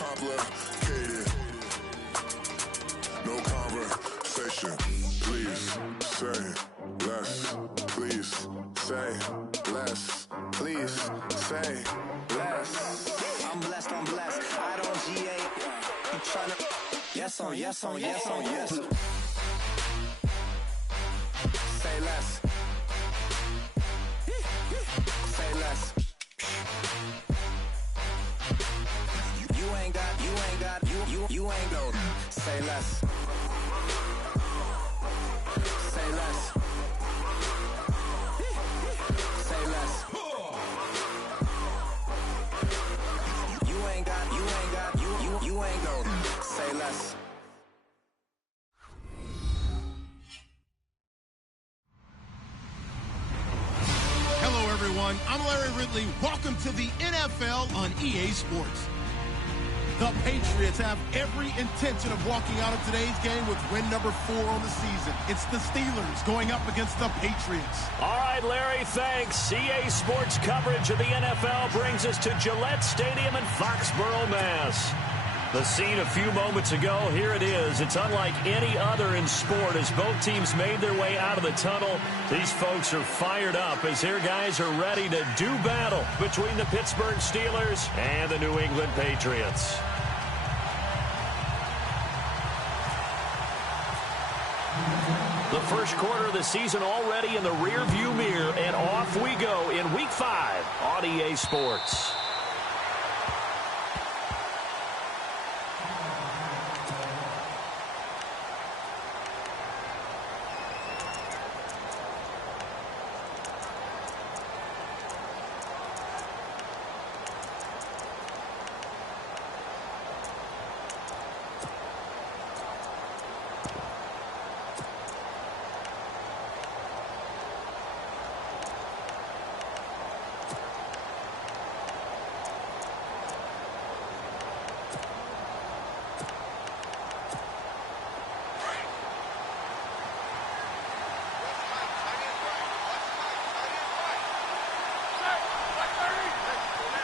complicated. No conversation. Please say less. Please say less. Please say less. I'm blessed, I'm blessed. I don't GA. You tryna. Yes on, yes on, yes on, yes. Say less. Say less. You ain't got, you ain't go. Say less. Say less. Say less. You ain't got, you ain't go. Say less. Hello, everyone. I'm Larry Ridley. Welcome to the NFL on EA Sports. The Patriots have every intention of walking out of today's game with win number 4 on the season. It's the Steelers going up against the Patriots. All right, Larry, thanks. EA Sports coverage of the NFL brings us to Gillette Stadium in Foxborough, Mass. The scene a few moments ago, here it is. It's unlike any other in sport as both teams made their way out of the tunnel. These folks are fired up as their guys are ready to do battle between the Pittsburgh Steelers and the New England Patriots. The first quarter of the season already in the rearview mirror, and off we go in Week 5 on EA Sports.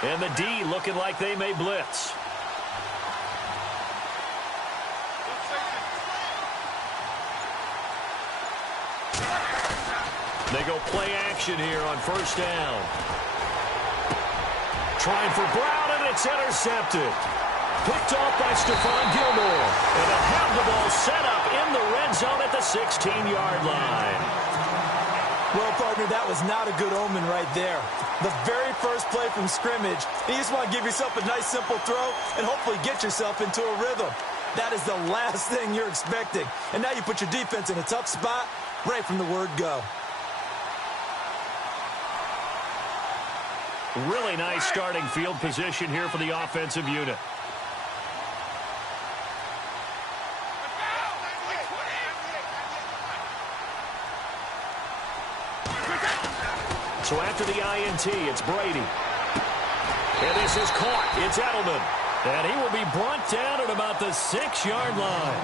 And the D looking like they may blitz. They go play action here on first down. Trying for Brown, and it's intercepted. Picked off by Stephon Gilmore. And they'll have the ball set up in the red zone at the 16-yard line. Well, partner, that was not a good omen right there. The very first play from scrimmage, you just want to give yourself a nice, simple throw and hopefully get yourself into a rhythm. That is the last thing you're expecting. And now you put your defense in a tough spot right from the word go. Really nice starting field position here for the offensive unit. So after the INT, it's Brady. And this is caught. It's Edelman. And he will be brought down at about the 6-yard line.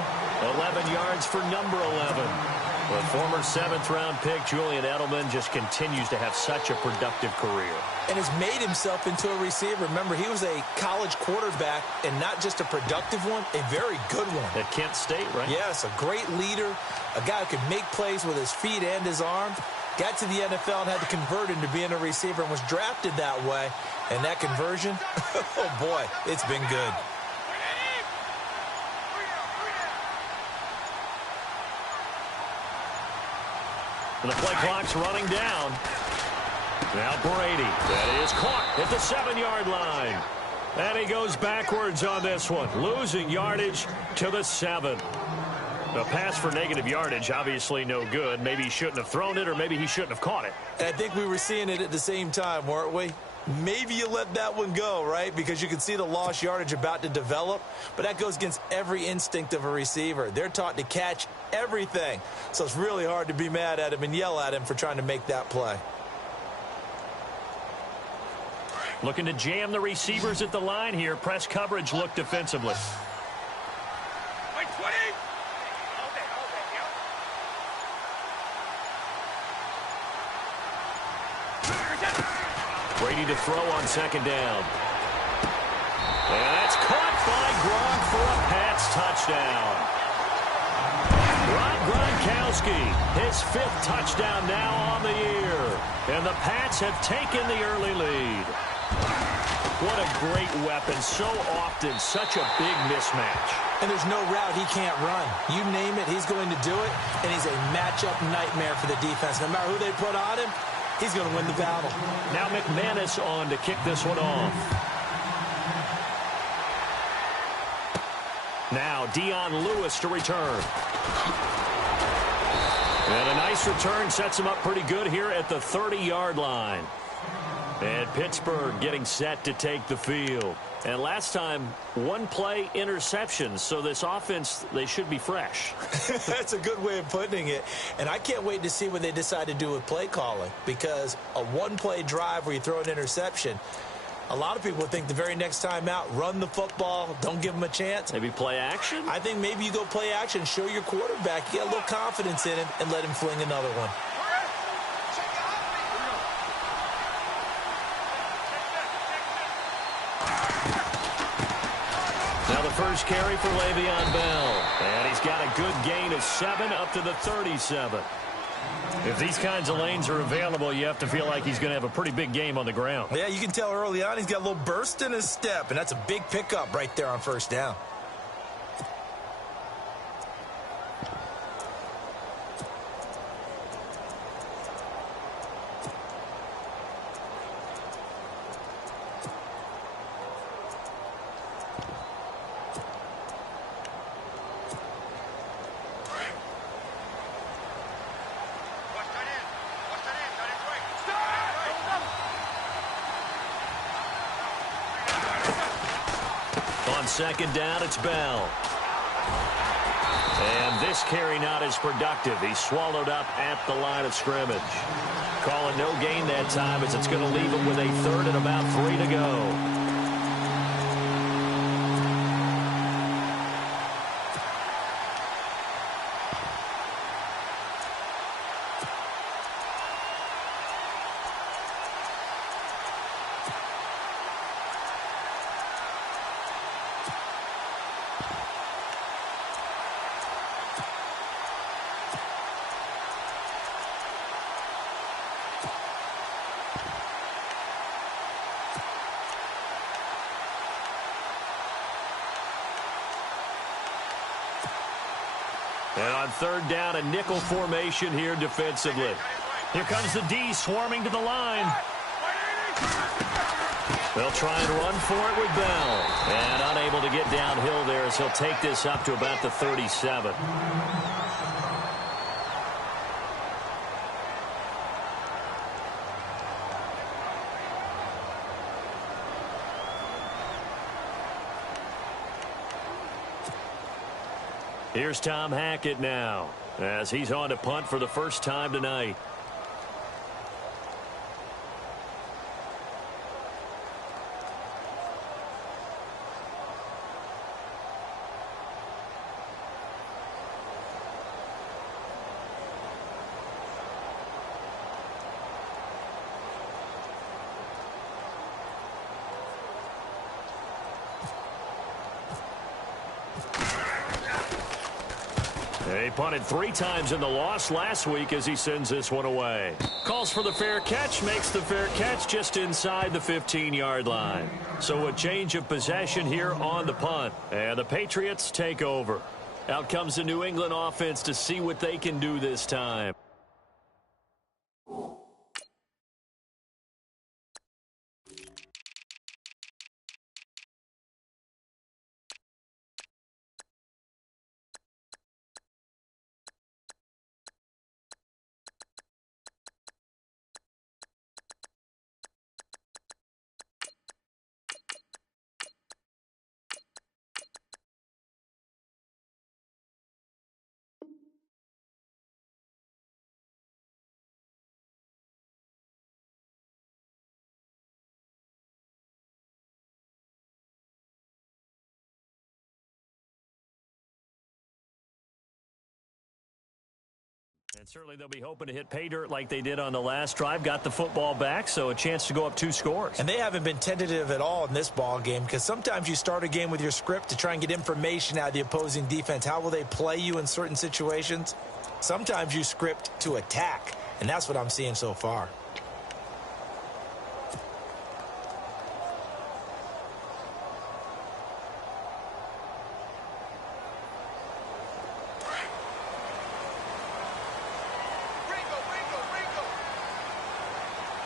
11 yards for number 11. The former 7th-round pick, Julian Edelman, just continues to have such a productive career. And has made himself into a receiver. Remember, he was a college quarterback, and not just a productive one, a very good one. At Kent State, right? Yes, a great leader, a guy who could make plays with his feet and his arm. Got to the NFL and had to convert into being a receiver and was drafted that way. And that conversion, oh boy, it's been good. And the play clock's running down. Now Brady. That is caught at the 7-yard line. And he goes backwards on this one, losing yardage to the 7. The pass for negative yardage, obviously no good. Maybe he shouldn't have thrown it, or maybe he shouldn't have caught it. I think we were seeing it at the same time, weren't we? Maybe you let that one go, right? Because you can see the lost yardage about to develop. But that goes against every instinct of a receiver. They're taught to catch everything. So it's really hard to be mad at him and yell at him for trying to make that play. Looking to jam the receivers at the line here. Press coverage look defensively. Brady to throw on second down. And that's caught by Gronk for a Pats touchdown. Rob Gronkowski, his 5th touchdown now on the year. And the Pats have taken the early lead. What a great weapon. So often, such a big mismatch. And there's no route he can't run. You name it, he's going to do it. And he's a matchup nightmare for the defense. No matter who they put on him, he's going to win the battle. Now McManus on to kick this one off. Now Dion Lewis to return. And a nice return sets him up pretty good here at the 30-yard line. And Pittsburgh getting set to take the field. And last time, 1-play interceptions. So this offense, they should be fresh. That's a good way of putting it. And I can't wait to see what they decide to do with play calling. Because a 1-play drive where you throw an interception, a lot of people think the very next time out, run the football, don't give him a chance. Maybe play action? I think maybe you go play action, show your quarterback, you get a little confidence in him, and let him fling another one. Now the first carry for Le'Veon Bell. And he's got a good gain of 7 up to the 37. If these kinds of lanes are available, you have to feel like he's going to have a pretty big game on the ground. Yeah, you can tell early on he's got a little burst in his step, and that's a big pickup right there on first down. On second down, it's Bell. And this carry not as productive. He's swallowed up at the line of scrimmage. Calling no gain that time as it's going to leave him with a 3rd and about 3 to go. And on 3rd down, a nickel formation here defensively. Here comes the D swarming to the line. They'll try and run for it with Bell. And unable to get downhill there as he'll take this up to about the 37. Here's Tom Hackett now as he's on to punt for the first time tonight. He punted 3 times in the loss last week as he sends this one away. Calls for the fair catch, makes the fair catch just inside the 15-yard line. So a change of possession here on the punt. And the Patriots take over. Out comes the New England offense to see what they can do this time. And certainly they'll be hoping to hit pay dirt like they did on the last drive. Got the football back, so a chance to go up 2 scores. And they haven't been tentative at all in this ball game, because sometimes you start a game with your script to try and get information out of the opposing defense. How will they play you in certain situations? Sometimes you script to attack, and that's what I'm seeing so far.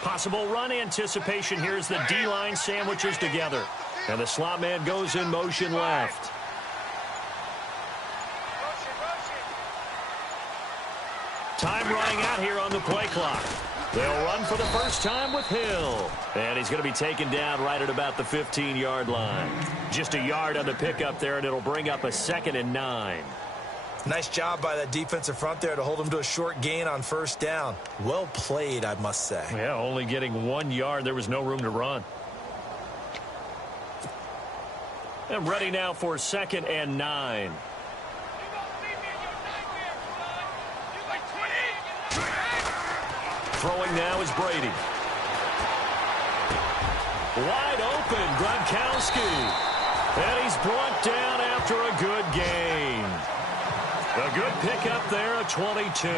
Possible run anticipation here as the D-line sandwiches together. And the slot man goes in motion left. Time running out here on the play clock. They'll run for the first time with Hill. And he's going to be taken down right at about the 15-yard line. Just a yard on the pickup there, and it'll bring up a 2nd and 9. Nice job by that defensive front there to hold him to a short gain on first down. Well played, I must say. Yeah, only getting 1 yard. There was no room to run. And ready now for 2nd and 9. Throwing now is Brady. Wide open, Gronkowski. And he's brought down after a good gain. A good pickup there, a 22.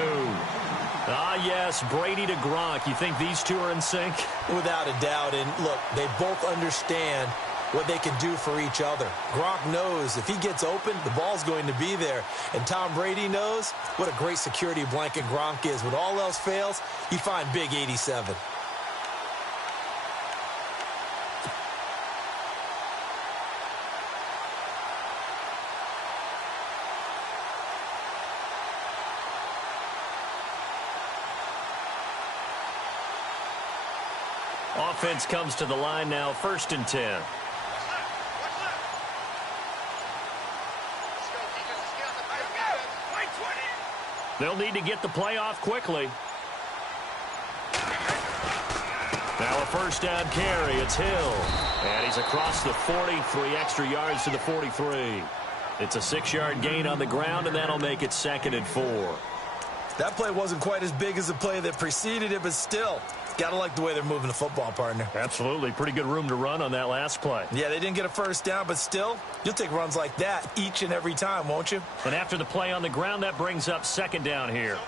Ah, yes, Brady to Gronk. You think these two are in sync? Without a doubt. And look, they both understand what they can do for each other. Gronk knows if he gets open, the ball's going to be there. And Tom Brady knows what a great security blanket Gronk is. When all else fails, you find big 87. Offense comes to the line now, 1st and 10. They'll need to get the play off quickly. Now a first down carry. It's Hill. And he's across the 40, 3 extra yards to the 43. It's a 6-yard gain on the ground, and that'll make it 2nd and 4. That play wasn't quite as big as the play that preceded it, but still, got to like the way they're moving the football, partner. Absolutely. Pretty good room to run on that last play. Yeah, they didn't get a first down, but still, you'll take runs like that each and every time, won't you? And after the play on the ground, that brings up 2nd down here.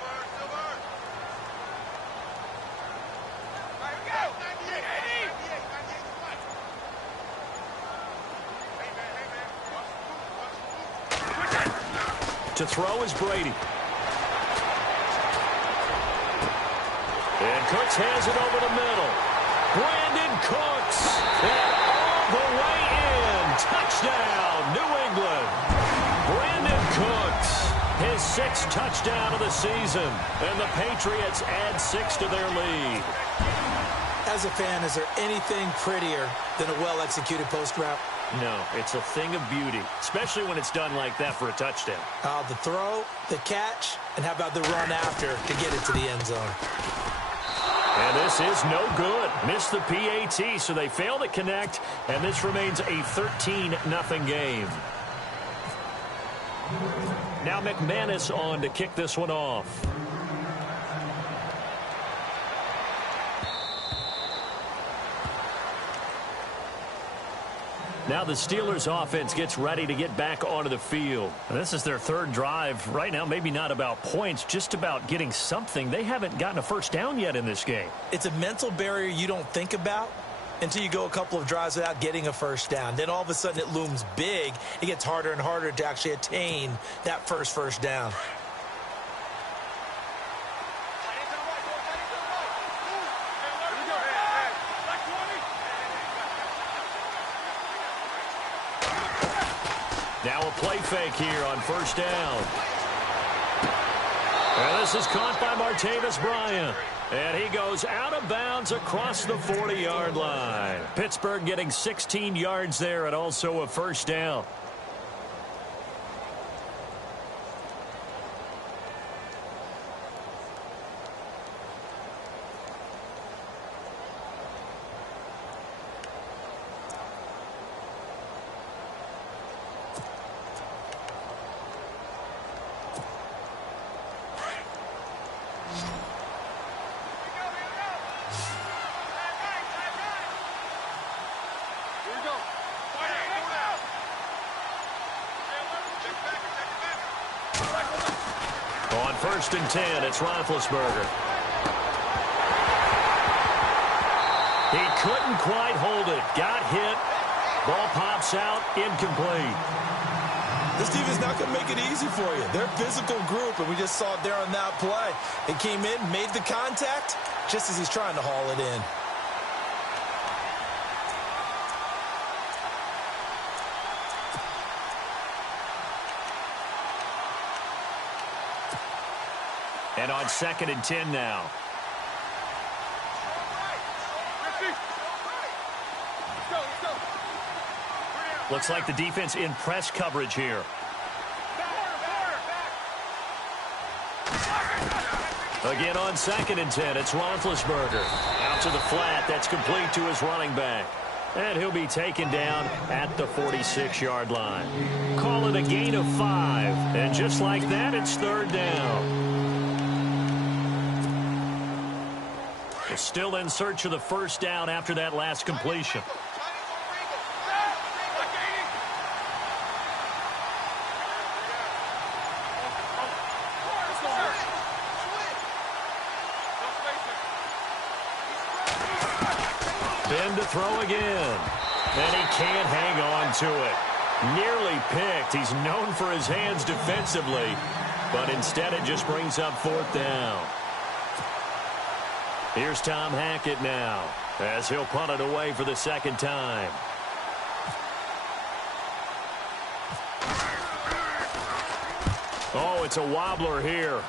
To throw is Brady. And Cooks has it over the middle. Brandon Cooks. And all the way in. Touchdown, New England. Brandon Cooks. His 6th touchdown of the season. And the Patriots add 6 to their lead. As a fan, is there anything prettier than a well-executed post route? No, it's a thing of beauty, especially when it's done like that for a touchdown. The throw, the catch, and how about the run after to get it to the end zone? And this is no good. Missed the PAT, so they fail to connect, and this remains a 13-0 game. Now McManus on to kick this one off. Now the Steelers offense gets ready to get back onto the field. And this is their 3rd drive. Right now, maybe not about points, just about getting something. They haven't gotten a first down yet in this game. It's a mental barrier you don't think about until you go a couple of drives without getting a first down. Then all of a sudden it looms big. It gets harder and harder to actually attain that first down. Now a play fake here on first down. And this is caught by Martavis Bryant. And he goes out of bounds across the 40-yard line. Pittsburgh getting 16 yards there and also a first down. On 1st and 10, it's Roethlisberger. He couldn't quite hold it. Got hit. Ball pops out. Incomplete. This team is not going to make it easy for you. They're a physical group, and we just saw it there on that play. It came in, made the contact, just as he's trying to haul it in. And on 2nd and 10 now. Looks like the defense in press coverage here. Again on 2nd and 10, it's Roethlisberger. Out to the flat, that's complete to his running back. And he'll be taken down at the 46-yard line. Call it a gain of 5. And just like that, it's 3rd down. Still in search of the 1st down after that last completion. Ben to throw again. And he can't hang on to it. Nearly picked. He's known for his hands defensively. But instead it just brings up 4th down. Here's Tom Hackett now as he'll punt it away for the 2nd time. Oh, it's a wobbler here.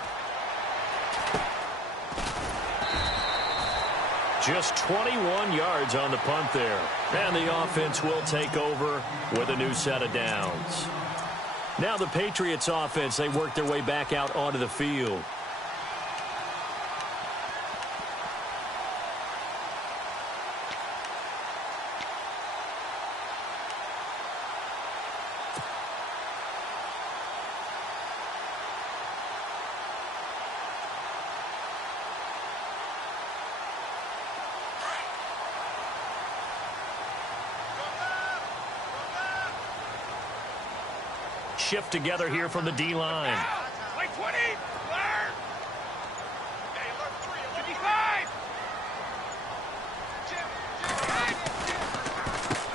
Just 21 yards on the punt there. And the offense will take over with a new set of downs. Now the Patriots offense, they work their way back out onto the field. Shift together here from the D-line.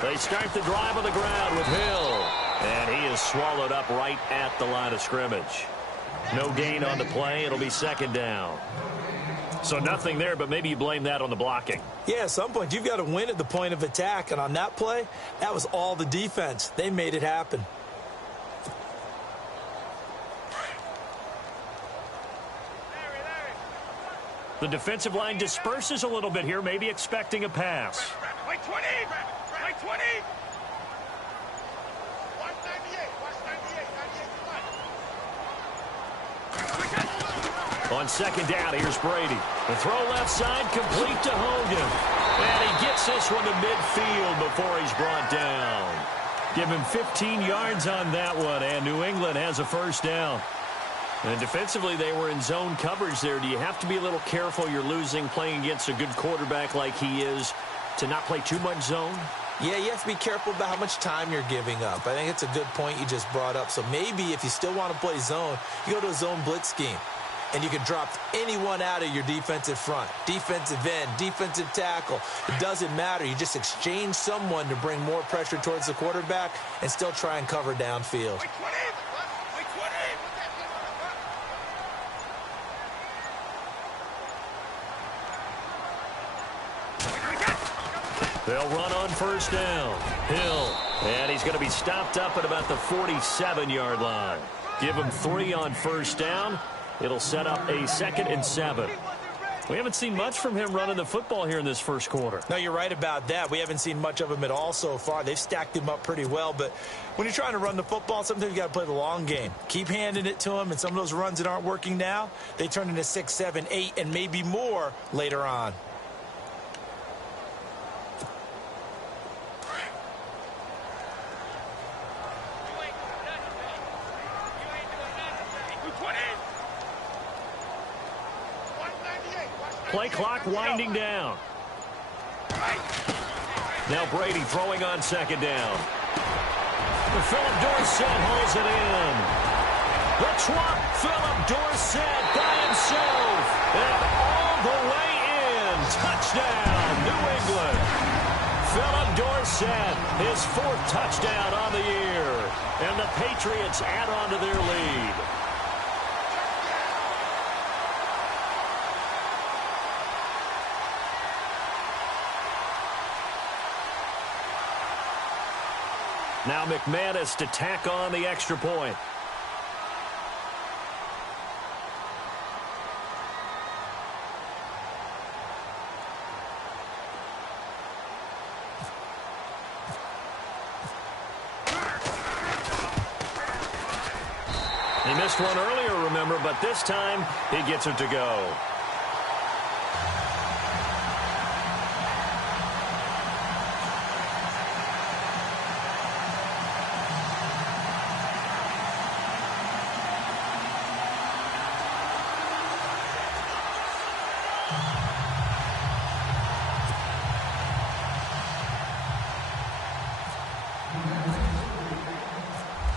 They start the drive on the ground with Hill. And he is swallowed up right at the line of scrimmage. No gain on the play. It'll be 2nd down. So nothing there, but maybe you blame that on the blocking. Yeah, at some point you've got to win at the point of attack. And on that play, that was all the defense. They made it happen. The defensive line disperses a little bit here, maybe expecting a pass. Wait 20! Wait 20! On 2nd down, here's Brady. The throw left side, complete to Hogan. And he gets this one to midfield before he's brought down. Give him 15 yards on that one, and New England has a 1st down. And defensively, they were in zone coverage there. Do you have to be a little careful? You're losing playing against a good quarterback like he is to not play too much zone? Yeah, you have to be careful about how much time you're giving up. I think it's a good point you just brought up. So maybe if you still want to play zone, you go to a zone blitz scheme. And you can drop anyone out of your defensive front. Defensive end, defensive tackle. It doesn't matter. You just exchange someone to bring more pressure towards the quarterback and still try and cover downfield. They'll run on 1st down. Hill. And he's going to be stopped up at about the 47-yard line. Give him 3 on 1st down. It'll set up a 2nd and 7. We haven't seen much from him running the football here in this 1st quarter. No, you're right about that. We haven't seen much of him at all so far. They've stacked him up pretty well. But when you're trying to run the football, sometimes you got to play the long game. Keep handing it to him, and some of those runs that aren't working now, they turn into 6, 7, 8, and maybe more later on. Play clock winding down. Now Brady throwing on second down. Philip Dorsett holds it in. The trump, Philip Dorsett by himself. And all the way in. Touchdown, New England. Philip Dorsett, his 4th touchdown on the year. And the Patriots add on to their lead. Now McManus to tack on the extra point. He missed one earlier, remember, but this time he gets it to go.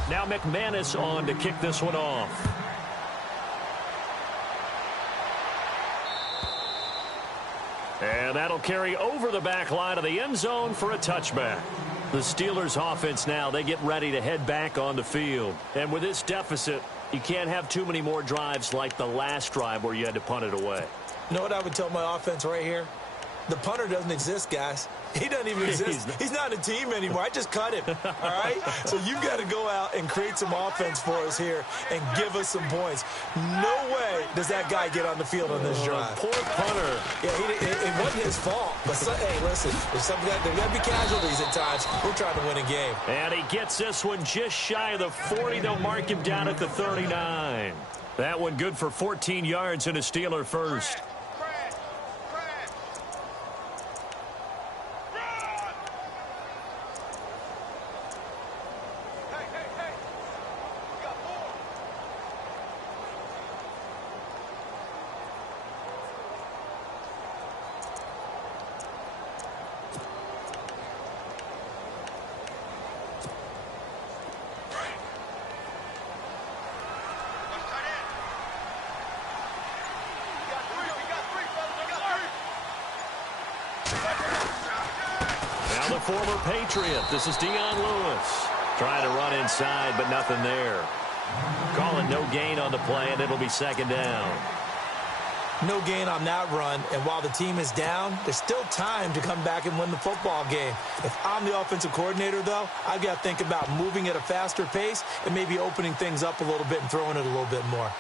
Now McManus on to kick this one off. And that'll carry over the back line of the end zone for a touchback. The Steelers offense now, they get ready to head back on the field. And with this deficit, you can't have too many more drives like the last drive where you had to punt it away. You know what I would tell my offense right here? The punter doesn't exist, guys. He doesn't even exist. He's not a team anymore. I just cut him, all right? So you've got to go out and create some offense for us here and give us some points. No way does that guy get on the field on this drive. Poor punter. Yeah, it wasn't his fault. But, hey, listen, there's got to be casualties at times. We're trying to win a game. And he gets this one just shy of the 40. They'll mark him down at the 39. That one good for 14 yards and a Steeler first. Former Patriot. This is Dion Lewis. Trying to run inside, but nothing there. Calling no gain on the play, and it'll be second down. No gain on that run, and while the team is down, there's still time to come back and win the football game. If I'm the offensive coordinator, though, I've got to think about moving at a faster pace and maybe opening things up a little bit and throwing it a little bit more.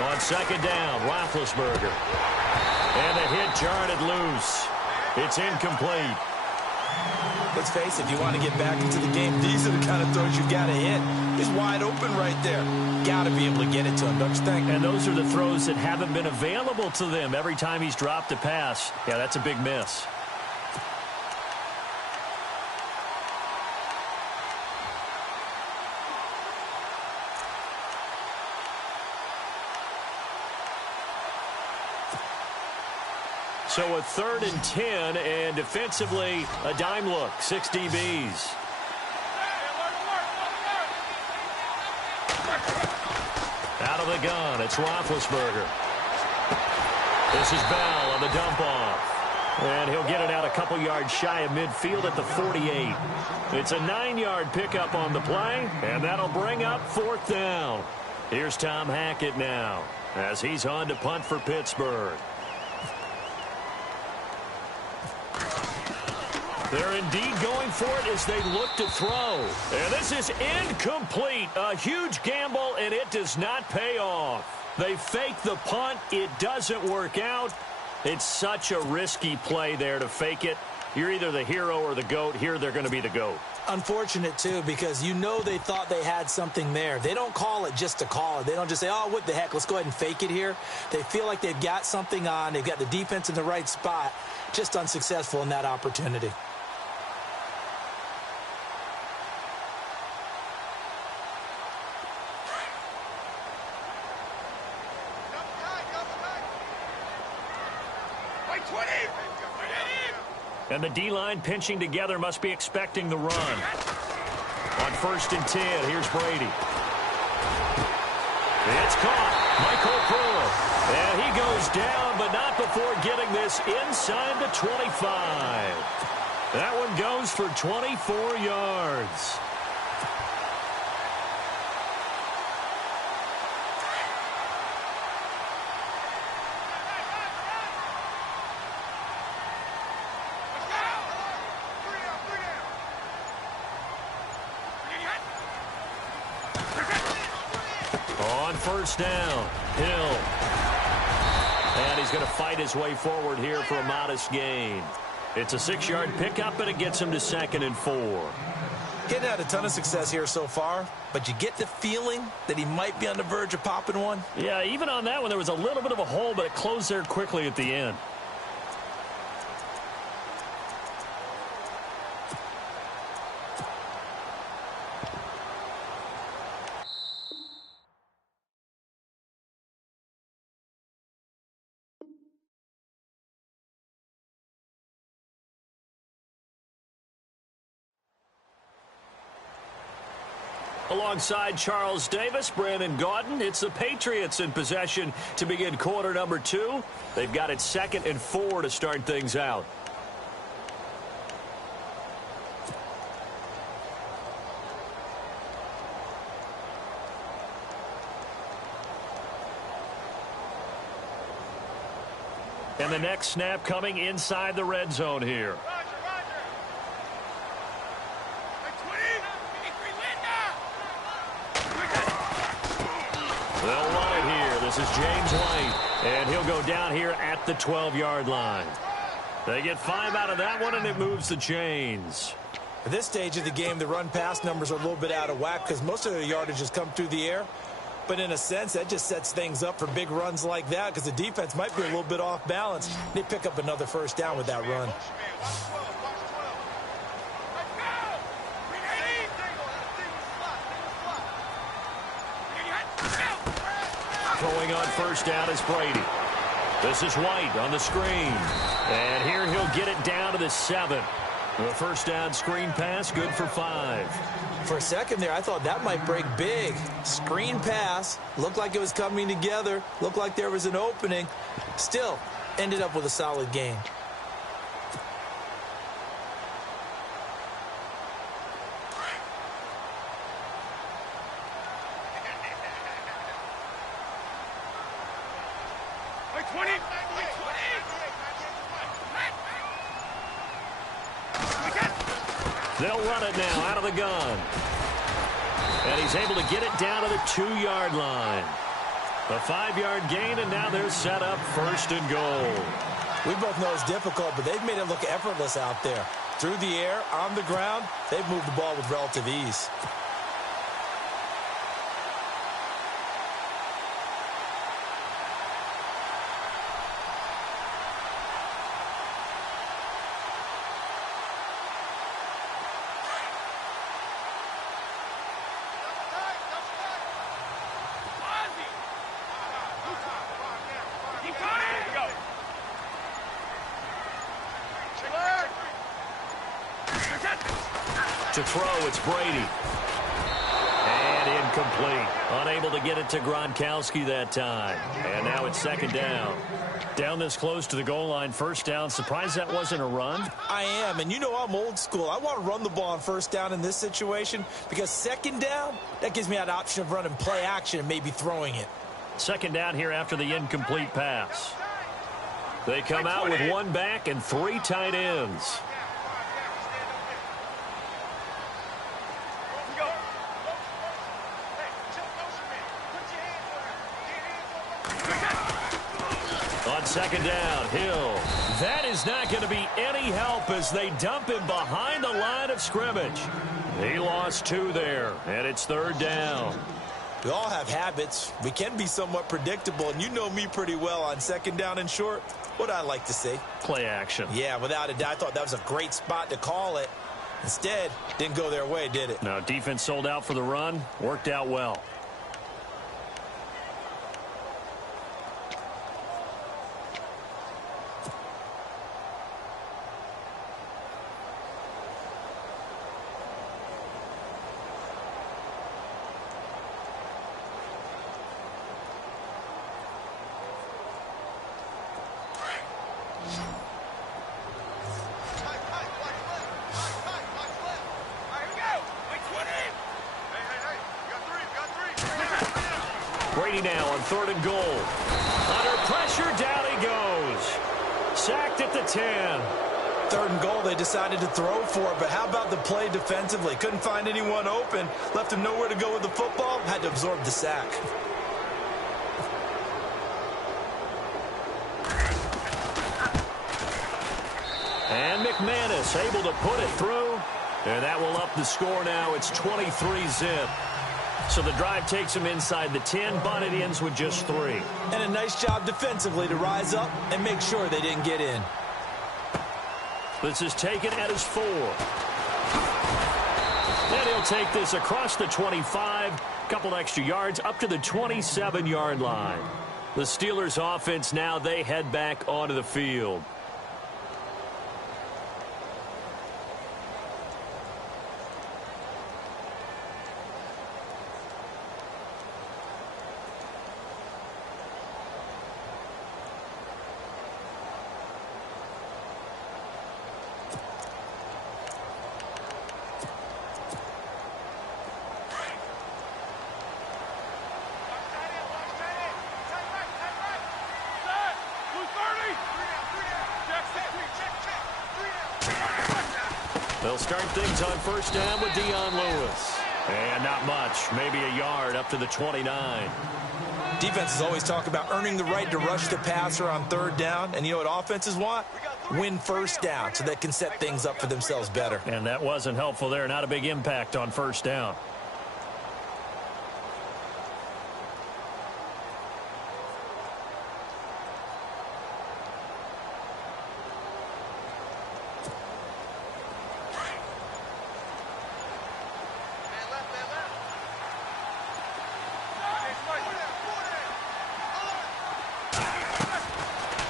On second down, Roethlisberger. And the hit jarred it loose. It's incomplete. Let's face it, if you want to get back into the game, these are the kind of throws you got to hit. He's wide open right there. Got to be able to get it to him, don't you think? And those are the throws that haven't been available to them every time he's dropped a pass. Yeah, that's a big miss. So a 3rd and 10, and defensively, a dime look, 6 DBs. Out of the gun, it's Roethlisberger. This is Bell on the dump-off. And he'll get it out a couple yards shy of midfield at the 48. It's a 9-yard pickup on the play, and that'll bring up 4th down. Here's Tom Hackett now, as he's on to punt for Pittsburgh. They're indeed going for it as they look to throw. And this is incomplete. A huge gamble, and it does not pay off. They fake the punt. It doesn't work out. It's such a risky play there to fake it. You're either the hero or the GOAT. Here they're going to be the GOAT. Unfortunate, too, because you know they thought they had something there. They don't call it just to call it. They don't just say, oh, what the heck, let's go ahead and fake it here. They feel like they've got something on. They've got the defense in the right spot. Just unsuccessful in that opportunity. And the D-line pinching together must be expecting the run. On 1st and 10, here's Brady. It's caught. Michael Pruitt. And he goes down, but not before getting this inside the 25. That one goes for 24 yards. On 1st down, Hill. And he's going to fight his way forward here for a modest gain. It's a 6-yard pickup, and it gets him to 2nd and 4. He hadn't had a ton of success here so far, but you get the feeling that he might be on the verge of popping one. Yeah, even on that one, there was a little bit of a hole, but it closed there quickly at the end. Alongside Charles Davis, Brandon Gaudin, it's the Patriots in possession to begin quarter number 2. They've got it 2nd and 4 to start things out. And the next snap coming inside the red zone here. They'll run it here. This is James White, and he'll go down here at the 12-yard line. They get 5 out of that one, and it moves the chains. At this stage of the game, the run-pass numbers are a little bit out of whack because most of their yardage has come through the air. But in a sense, that just sets things up for big runs like that because the defense might be a little bit off balance. They pick up another 1st down with that run. Throwing on 1st down is Brady. This is White on the screen. And here he'll get it down to the 7. The 1st down screen pass, good for 5. For a second there, I thought that might break big. Screen pass. Looked like it was coming together. Looked like there was an opening. Still, ended up with a solid gain. They'll run it now out of the gun. And he's able to get it down to the 2-yard line. A 5-yard gain, and now they're set up 1st and goal. We both know it's difficult, but they've made it look effortless out there. Through the air, on the ground, they've moved the ball with relative ease. To throw, it's Brady. And incomplete. Unable to get it to Gronkowski that time. And now it's 2nd down. Down this close to the goal line, 1st down. Surprised that wasn't a run? I am, and you know I'm old school. I want to run the ball on 1st down in this situation because 2nd down, that gives me that option of running play action and maybe throwing it. 2nd down here after the incomplete pass. They come out with 1 back and 3 tight ends. On second down, Hill. That is not going to be any help as they dump him behind the line of scrimmage. He lost 2 there, and it's third down. We all have habits. We can be somewhat predictable, and you know me pretty well on second down and short. What I like to say? Play action. Yeah, without a doubt, I thought that was a great spot to call it. Instead, didn't go their way, did it? No, defense sold out for the run. Worked out well. Brady now on 3rd and goal. Under pressure, down he goes. Sacked at the 10. 3rd and goal, they decided to throw for it, but how about the play defensively? Couldn't find anyone open, left him nowhere to go with the football, had to absorb the sack. And McManus able to put it through, and that will up the score now. It's 23-zip. So the drive takes him inside the 10, but it ends with just 3. And a nice job defensively to rise up and make sure they didn't get in. This is taken at his 4. And he'll take this across the 25, couple extra yards up to the 27-yard line. The Steelers offense now, they head back onto the field. They'll start things on first down with Dion Lewis. And not much, maybe a yard up to the 29. Defenses always talk about earning the right to rush the passer on 3rd down. And you know what offenses want? Win first down so they can set things up for themselves better. And that wasn't helpful there. Not a big impact on first down.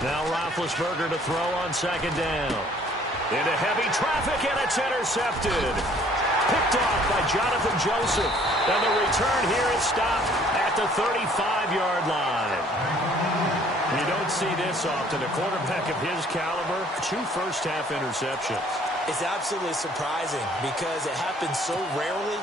Now Roethlisberger to throw on second down. Into heavy traffic, and it's intercepted. Picked off by Jonathan Joseph. And the return here is stopped at the 35-yard line. You don't see this often. A quarterback of his caliber, 2 first-half interceptions. It's absolutely surprising because it happens so rarely.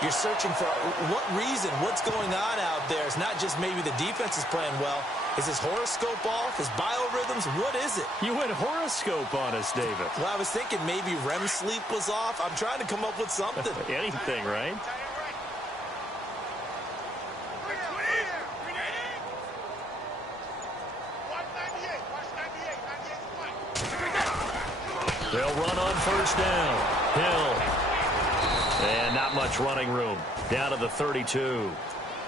You're searching for what reason, what's going on out there. It's not just maybe the defense is playing well. Is his horoscope off? His biorhythms? What is it? You went horoscope on us, David. Well, I was thinking maybe REM sleep was off. I'm trying to come up with something. Anything, right? They'll run on first down. Hill. And not much running room. Down to the 32.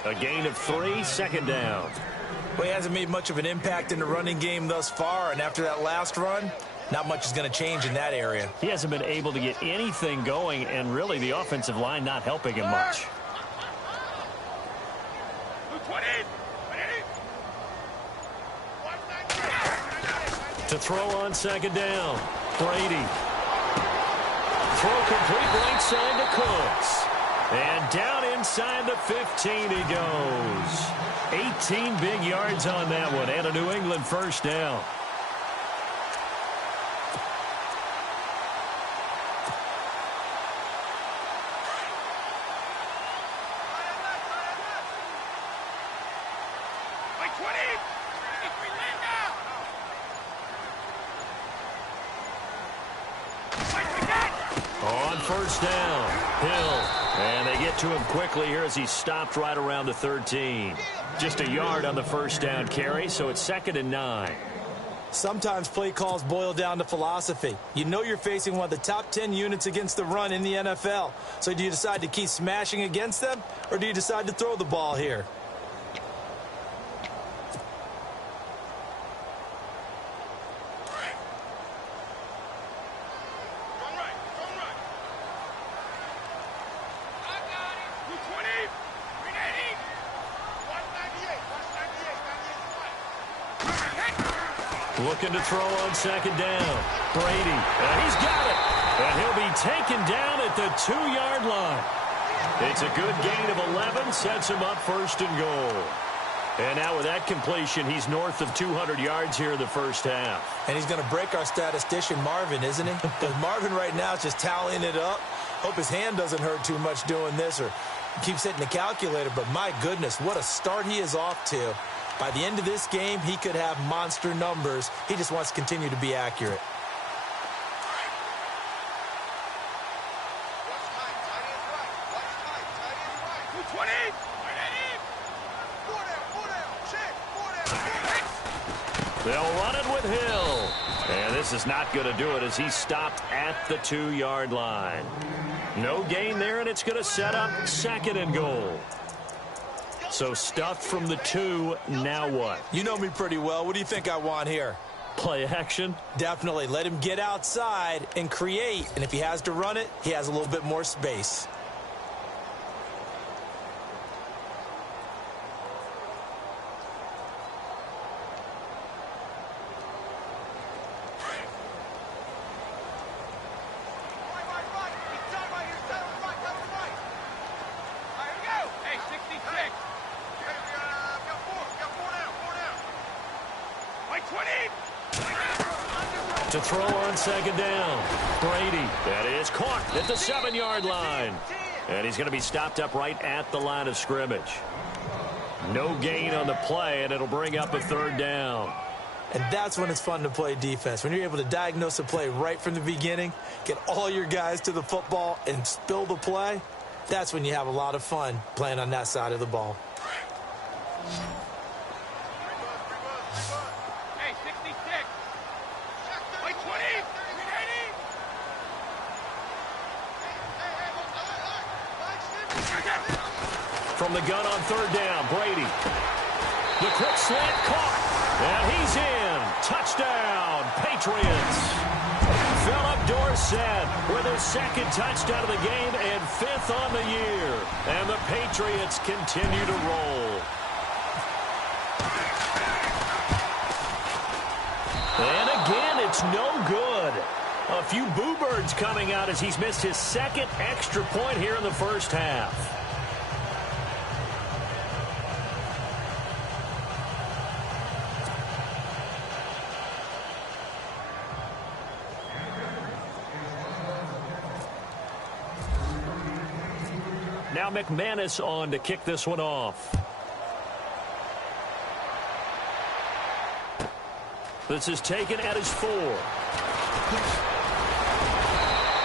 A gain of 3, second down. Well, he hasn't made much of an impact in the running game thus far, and after that last run, not much is going to change in that area. He hasn't been able to get anything going, and really the offensive line not helping him much. To throw on second down, Brady. Throw complete right side to Cooks. And down inside the 15 he goes. 18 big yards on that one, and a New England first down. On first down, Hill. And they get get to him quickly here as he stopped right around the 13. Just a yard on the first down carry, so it's 2nd and 9. Sometimes play calls boil down to philosophy. You know you're facing one of the top 10 units against the run in the NFL. So do you decide to keep smashing against them, or do you decide to throw the ball here? Looking to throw on 2nd down. Brady, and he's got it. And he'll be taken down at the 2-yard line. It's a good gain of 11, sets him up 1st and goal. And now with that completion, he's north of 200 yards here in the first half. And he's going to break our statistician Marvin, isn't he? Because Marvin right now is just tallying it up. Hope his hand doesn't hurt too much doing this or keeps hitting the calculator. But my goodness, what a start he is off to. By the end of this game, he could have monster numbers. He just wants to continue to be accurate. They'll run it with Hill. And this is not going to do it as he stopped at the 2-yard line. No gain there, and it's going to set up 2nd and goal. So stuffed from the 2, now what? You know me pretty well. What do you think I want here? Play action? Definitely. Let him get outside and create. And if he has to run it, he has a little bit more space. To throw on 2nd down. Brady. That is caught at the 7-yard line. And he's going to be stopped up right at the line of scrimmage. No gain on the play, and it'll bring up a 3rd down. And that's when it's fun to play defense. When you're able to diagnose a play right from the beginning, get all your guys to the football and spill the play, that's when you have a lot of fun playing on that side of the ball. From the gun on 3rd down, Brady. The quick slant caught. And he's in. Touchdown, Patriots. Philip Dorsett with his 2nd touchdown of the game and 5th on the year. And the Patriots continue to roll. And again, it's no good. A few boo birds coming out as he's missed his 2nd extra point here in the first half. Now McManus on to kick this one off. This is taken at his 4.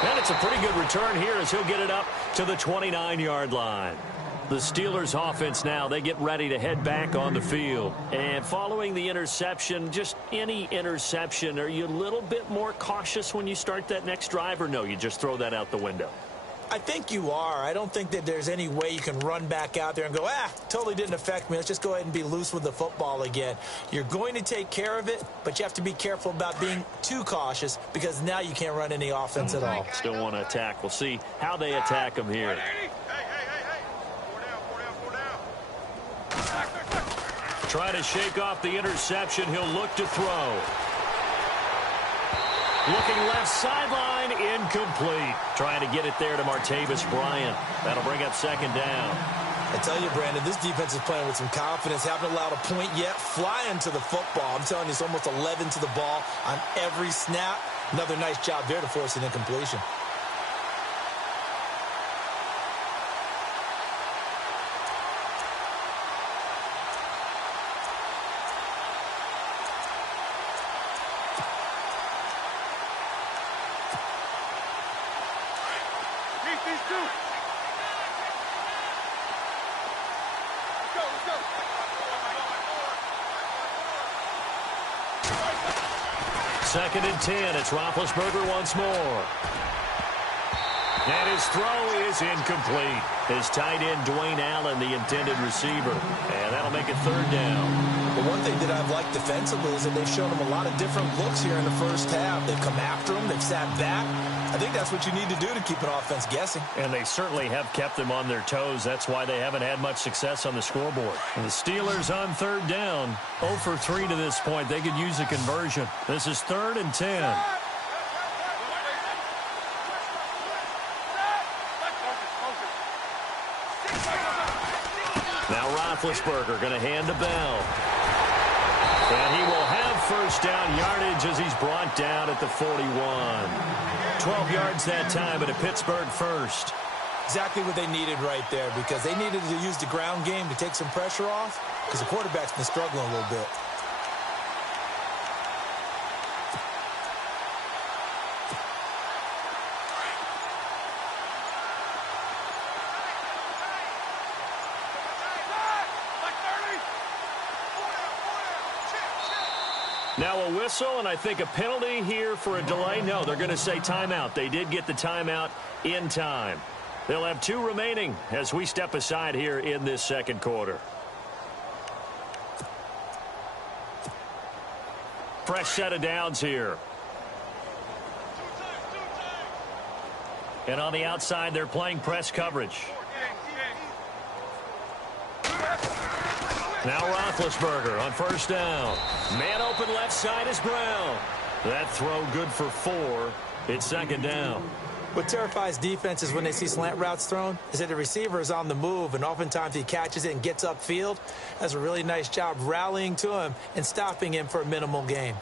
And it's a pretty good return here as he'll get it up to the 29-yard line. The Steelers offense now, they get ready to head back on the field. And following the interception, just any interception, are you a little bit more cautious when you start that next drive, or no, you just throw that out the window? I think you are. I don't think that there's any way you can run back out there and go, totally didn't affect me. Let's just go ahead and be loose with the football again. You're going to take care of it, but you have to be careful about being too cautious because now you can't run any offense at all. Still want to attack. We'll see how they attack him here. Try to shake off the interception. He'll look to throw. Looking left sideline, incomplete. Trying to get it there to Martavis Bryant. That'll bring up 2nd down. I tell you, Brandon, this defense is playing with some confidence. Haven't allowed a point yet. Flying to the football. I'm telling you, it's almost 11 to the ball on every snap. Another nice job there to force an incompletion. 2nd and 10. It's Roethlisberger once more. And his throw is incomplete. His tight end, Dwayne Allen, the intended receiver. And that'll make it 3rd down. But one thing that I've liked defensively is that they've shown him a lot of different looks here in the first half. They've come after him. They've sat back. I think that's what you need to do to keep an offense guessing. And they certainly have kept them on their toes. That's why they haven't had much success on the scoreboard. And the Steelers on 3rd down. 0 for 3 to this point. They could use a conversion. This is 3rd and 10. Now Roethlisberger going to hand to Bell. And he will have 1st down yardage as he's brought down at the 41. 12 yards that time, but a Pittsburgh first. Exactly what they needed right there, because they needed to use the ground game to take some pressure off, because the quarterback's been struggling a little bit. Now a whistle, and I think a penalty here for a delay. No, they're going to say timeout. They did get the timeout in time. They'll have 2 remaining as we step aside here in this 2nd quarter. Fresh set of downs here. And on the outside, they're playing press coverage. Now Roethlisberger on 1st down. Man open left side is Brown. That throw good for 4. It's 2nd down. What terrifies defenses when they see slant routes thrown is that the receiver is on the move, and oftentimes he catches it and gets upfield. Does a really nice job rallying to him and stopping him for a minimal gain.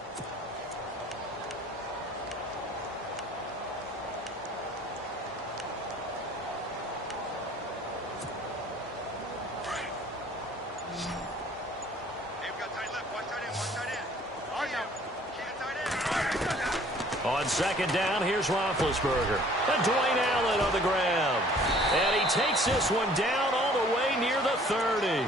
On 2nd down, here's Roethlisberger. And Dwayne Allen on the ground. And he takes this one down all the way near the 30.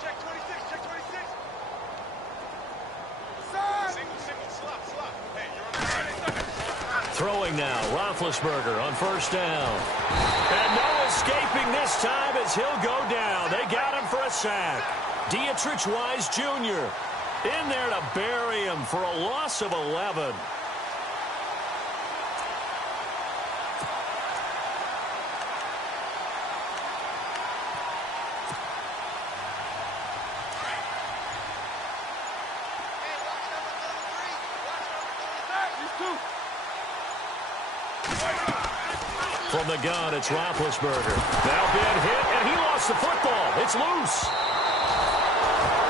Check 26, check 26. Single, slot. Hey, you're on the right. Throwing now, Roethlisberger on 1st down. And no escaping this time as he'll go down. They got him for a sack. Dietrich Wise Jr. in there to bury him for a loss of 11. From the gun, it's Roethlisberger. Now being hit, and he lost the football. It's loose.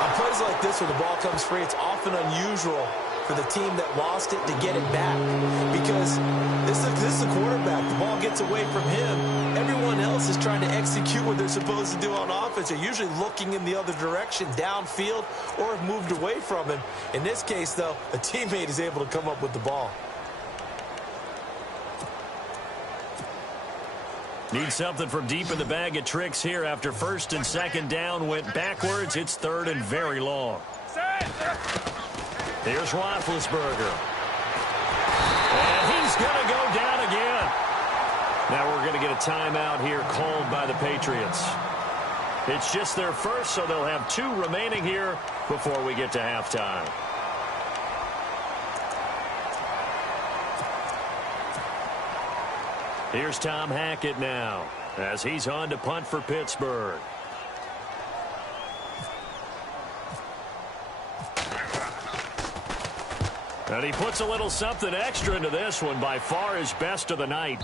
On plays like this where the ball comes free, it's often unusual for the team that lost it to get it back, because this is the quarterback. The ball gets away from him. Everyone else is trying to execute what they're supposed to do on offense. They're usually looking in the other direction, downfield, or have moved away from him. In this case, though, a teammate is able to come up with the ball. Need something from deep in the bag of tricks here after 1st and 2nd down went backwards. It's 3rd and very long. Here's Roethlisberger. And he's going to go down again. Now we're going to get a timeout here called by the Patriots. It's just their first, so they'll have 2 remaining here before we get to halftime. Here's Tom Hackett now as he's on to punt for Pittsburgh. And he puts a little something extra into this one, by far his best of the night.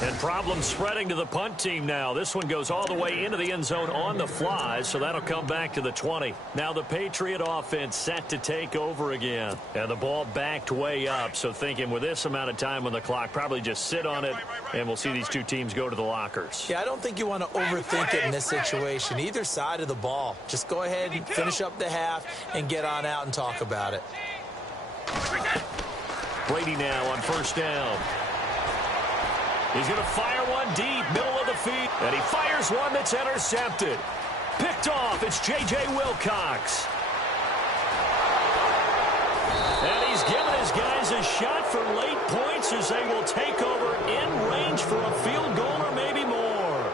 And problems spreading to the punt team now. This one goes all the way into the end zone on the fly, so that'll come back to the 20. Now the Patriot offense set to take over again. And the ball backed way up, so thinking with this amount of time on the clock, probably just sit on it, and we'll see these 2 teams go to the lockers. Yeah, I don't think you want to overthink it in this situation. Either side of the ball. Just go ahead and finish up the half and get on out and talk about it. Brady now on first down. He's going to fire one deep, middle of the field. And he fires one that's intercepted. Picked off. It's J.J. Wilcox. And he's given his guys a shot for late points as they will take over in range for a field goal or maybe more.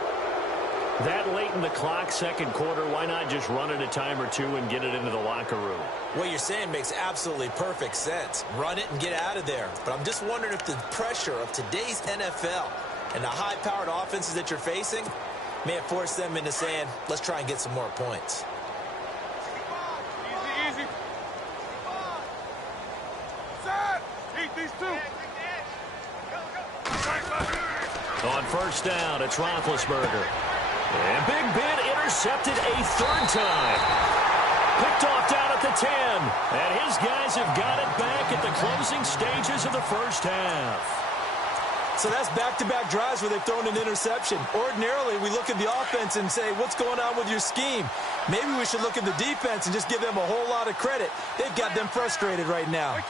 That late in the clock, second quarter, why not just run it a time or two and get it into the locker room? What you're saying makes absolutely perfect sense. Run it and get out of there. But I'm just wondering if the pressure of today's NFL and the high-powered offenses that you're facing may have forced them into saying, let's try and get some more points. Easy, easy. Set. Eat these two. On first down, it's Roethlisberger. And Big Ben intercepted a third time. Picked off down at the 10. And his guys have got it back at the closing stages of the first half. So that's back-to-back drives where they've thrown an interception. Ordinarily, we look at the offense and say, what's going on with your scheme? Maybe we should look at the defense and just give them a whole lot of credit. They've got them frustrated right now.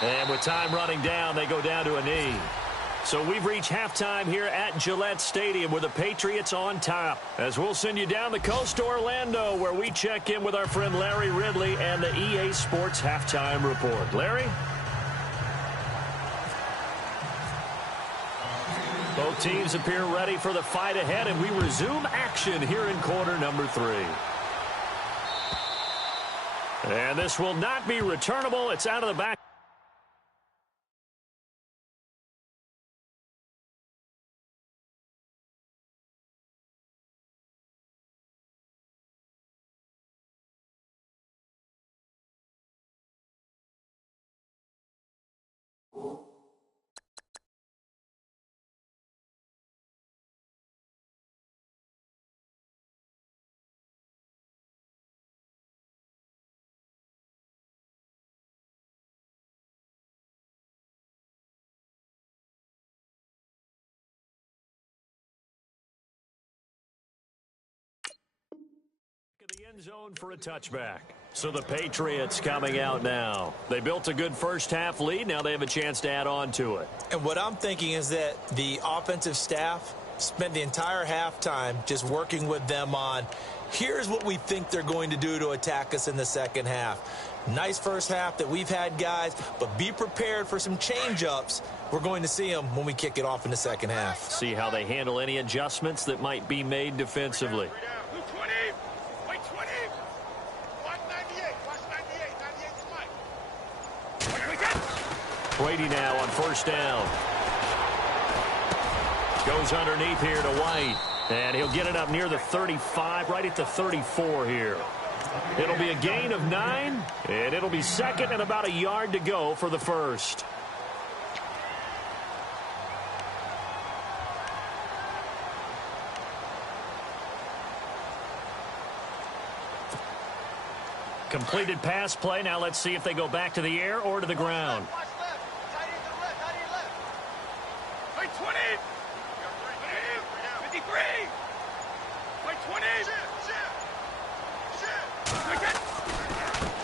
And with time running down, they go down to a knee. So we've reached halftime here at Gillette Stadium with the Patriots on top. As we'll send you down the coast to Orlando, where we check in with our friend Larry Ridley and the EA Sports Halftime Report. Larry? Both teams appear ready for the fight ahead, and we resume action here in quarter number 3. And this will not be returnable. It's out of the back. The end zone for a touchback. So the Patriots coming out now. They built a good first half lead. Now they have a chance to add on to it. And what I'm thinking is that the offensive staff spent the entire halftime just working with them on, here's what we think they're going to do to attack us in the second half. Nice first half that we've had, guys, but be prepared for some change-ups. We're going to see them when we kick it off in the second half. See how they handle any adjustments that might be made defensively. Brady now on first down. Goes underneath here to White. And he'll get it up near the 35, right at the 34 here. It'll be a gain of 9, and it'll be second and about a yard to go for the first. Completed pass play. Now let's see if they go back to the air or to the ground.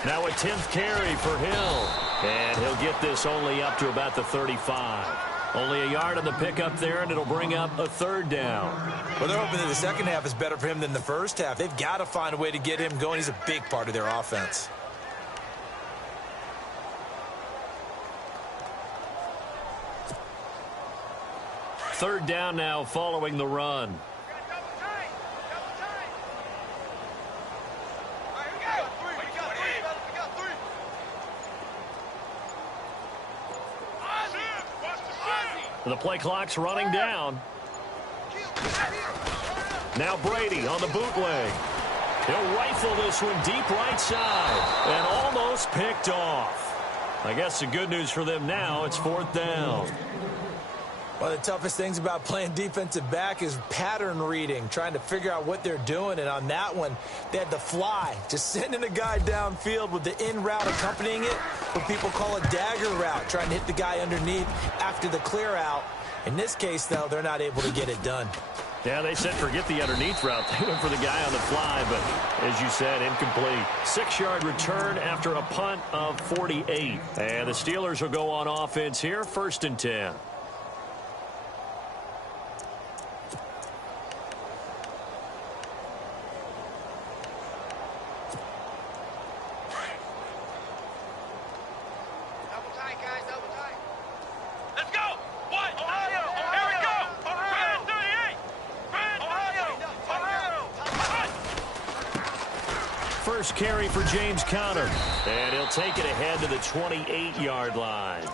Now a 10th carry for Hill. And he'll get this only up to about the 35. Only a yard on the pickup there, and it'll bring up a third down. Well, they're hoping that the second half is better for him than the first half. They've got to find a way to get him going. He's a big part of their offense. Third down now following the run. The play clock's running down. Now Brady on the bootleg. He'll rifle this one deep right side and almost picked off. I guess the good news for them now, it's fourth down. One of the toughest things about playing defensive back is pattern reading, trying to figure out what they're doing. And on that one, they had the fly, just sending a guy downfield with the in route accompanying it, what people call a dagger route, trying to hit the guy underneath after the clear out. In this case, though, they're not able to get it done. Yeah, they said forget the underneath route. They went for the guy on the fly, but as you said, incomplete. 6-yard return after a punt of 48. And the Steelers will go on offense here, 1st and 10. First carry for James Conner, and he'll take it ahead to the 28-yard line.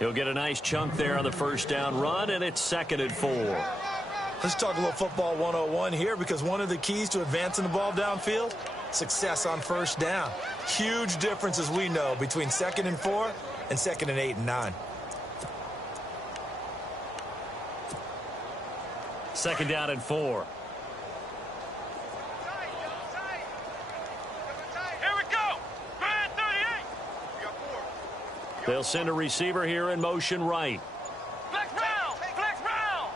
He'll get a nice chunk there on the first down run, and it's 2nd and 4. Let's talk a little football 101 here, because one of the keys to advancing the ball downfield, success on first down. Huge difference, as we know, between 2nd and 4 and 2nd and 8 and 9. 2nd down and 4. They'll send a receiver here in motion right. Flex round! Flex round!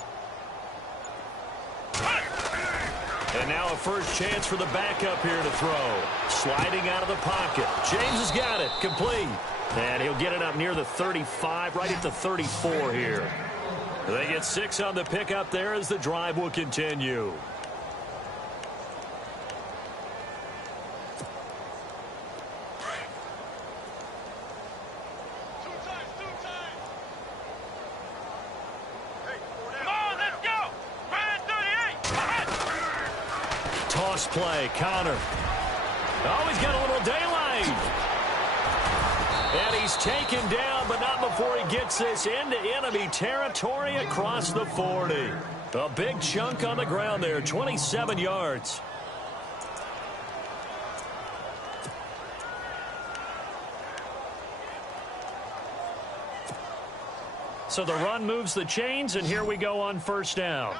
And now a first chance for the backup here to throw. Sliding out of the pocket. James has got it. Complete. And he'll get it up near the 35, right at the 34 here. They get 6 on the pickup there as the drive will continue. Toss play, Conner. Oh, he's got a little daylight. And he's taken down, but not before he gets this into enemy territory across the 40. A big chunk on the ground there, 27 yards. So the run moves the chains, and here we go on first down.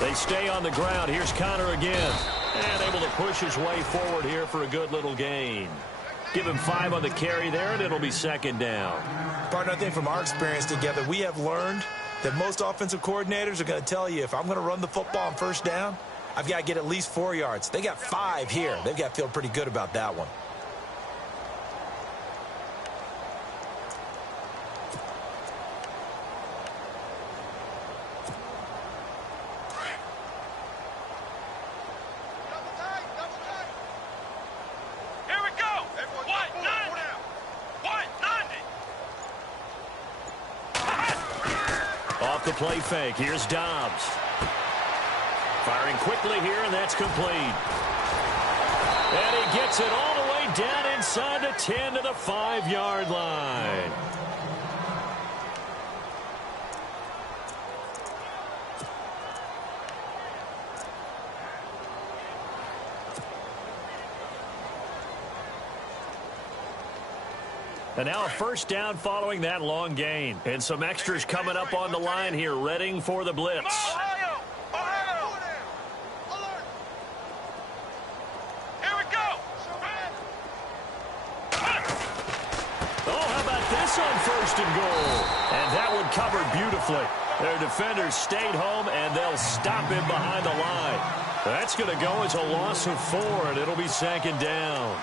They stay on the ground. Here's Conner again. And able to push his way forward here for a good little gain. Give him 5 on the carry there, and it'll be 2nd down. Partner, I think from our experience together, we have learned that most offensive coordinators are going to tell you, if I'm going to run the football on first down, I've got to get at least 4 yards. They got 5 here. They've got to feel pretty good about that one. The play fake. Here's Dobbs. Firing quickly here, and that's complete. And he gets it all the way down inside the 10 to the 5-yard line. And now a first down following that long gain. And some extras coming up on the line here, readying for the blitz. Ohio! Ohio! Here we go! Oh, how about this on 1st and goal? And that one covered beautifully. Their defenders stayed home, and they'll stop him behind the line. That's going to go as a loss of 4, and it'll be 2nd down.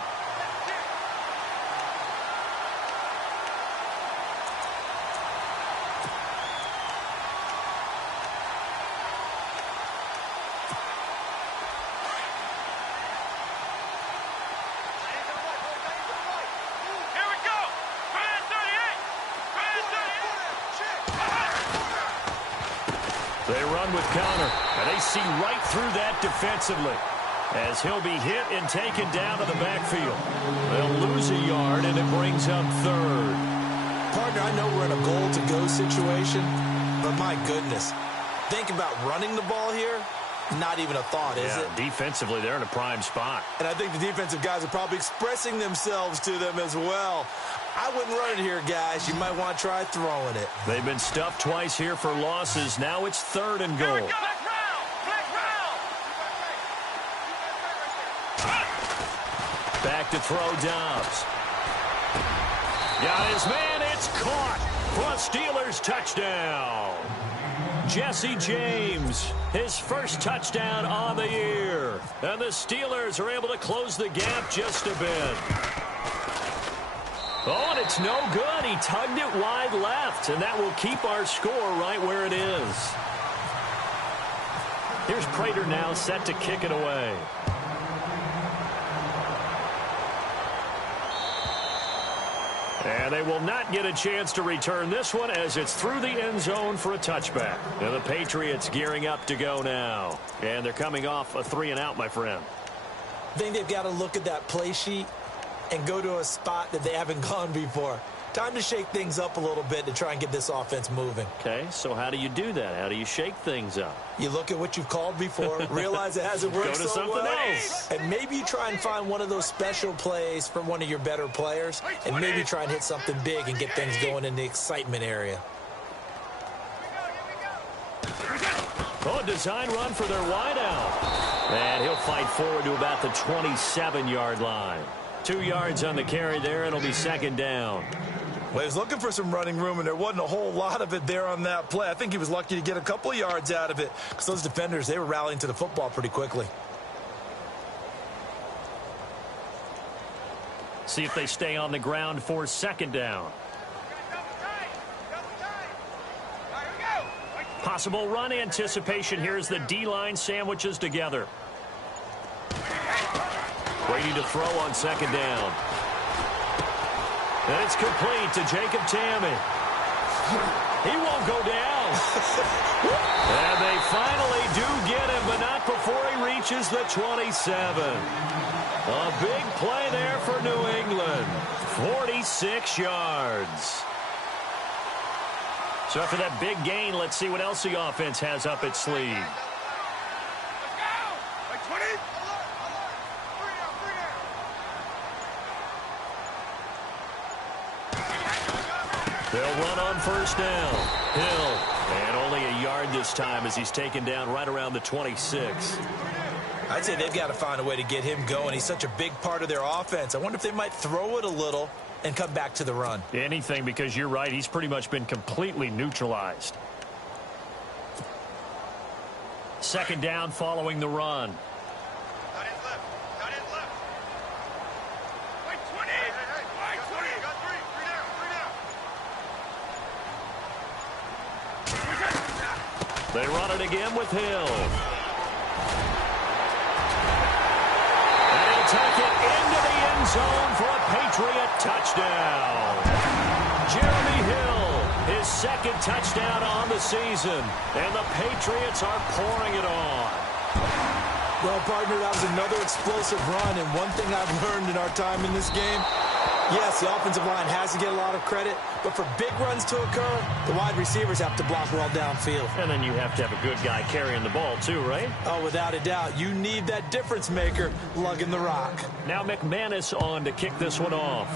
They run with Conner, and they see right through that defensively as he'll be hit and taken down to the backfield. They'll lose a yard, and it brings up 3rd. Partner, I know we're in a goal-to-go situation, but my goodness, think about running the ball here. Not even a thought, is it? Defensively, they're in a prime spot. And I think the defensive guys are probably expressing themselves to them as well. I wouldn't run it here, guys. You might want to try throwing it. They've been stuffed twice here for losses. Now it's 3rd and goal. Back to throw Dobbs. Got his man. It's caught for a Steelers touchdown. Jesse James, his first touchdown on the year. And the Steelers are able to close the gap just a bit. Oh, and it's no good. He tugged it wide left, and that will keep our score right where it is. Here's Prater now set to kick it away. And they will not get a chance to return this one as it's through the end zone for a touchback. And the Patriots gearing up to go now. And they're coming off a 3-and-out, my friend. I think they've got to look at that play sheet and go to a spot that they haven't gone before. Time to shake things up a little bit to try and get this offense moving. Okay, so how do you do that? How do you shake things up? You look at what you've called before, realize it hasn't worked Go to so something well, else. and maybe you try and find one of those special plays from one of your better players, and maybe try and hit something big and get things going in the excitement area. Oh, a design run for their wideout. And he'll fight forward to about the 27-yard line. 2 yards on the carry there. It'll be second down. Well, he was looking for some running room, and there wasn't a whole lot of it there on that play. I think he was lucky to get a couple of yards out of it because those defenders, they were rallying to the football pretty quickly. See if they stay on the ground for second down. Possible run anticipation. Here's the D-line sandwiches together. Brady to throw on second down. And it's complete to Jacob Tamme. He won't go down. And they finally do get him, but not before he reaches the 27. A big play there for New England. 46 yards. So after that big gain, let's see what else the offense has up its sleeve. They'll run on first down. Hill. And only a yard this time as he's taken down right around the 26. I'd say they've got to find a way to get him going. He's such a big part of their offense. I wonder if they might throw it a little and come back to the run. Anything, because you're right. He's pretty much been completely neutralized. Second down following the run. They run it again with Hill. And he'll take it into the end zone for a Patriot touchdown. Jeremy Hill, his second touchdown on the season. And the Patriots are pouring it on. Well, partner, that was another explosive run. And one thing I've learned in our time in this game, yes, the offensive line has to get a lot of credit, but for big runs to occur, the wide receivers have to block well downfield. And then you have to have a good guy carrying the ball too, right? Oh, without a doubt. You need that difference maker lugging the rock. Now McManus on to kick this one off.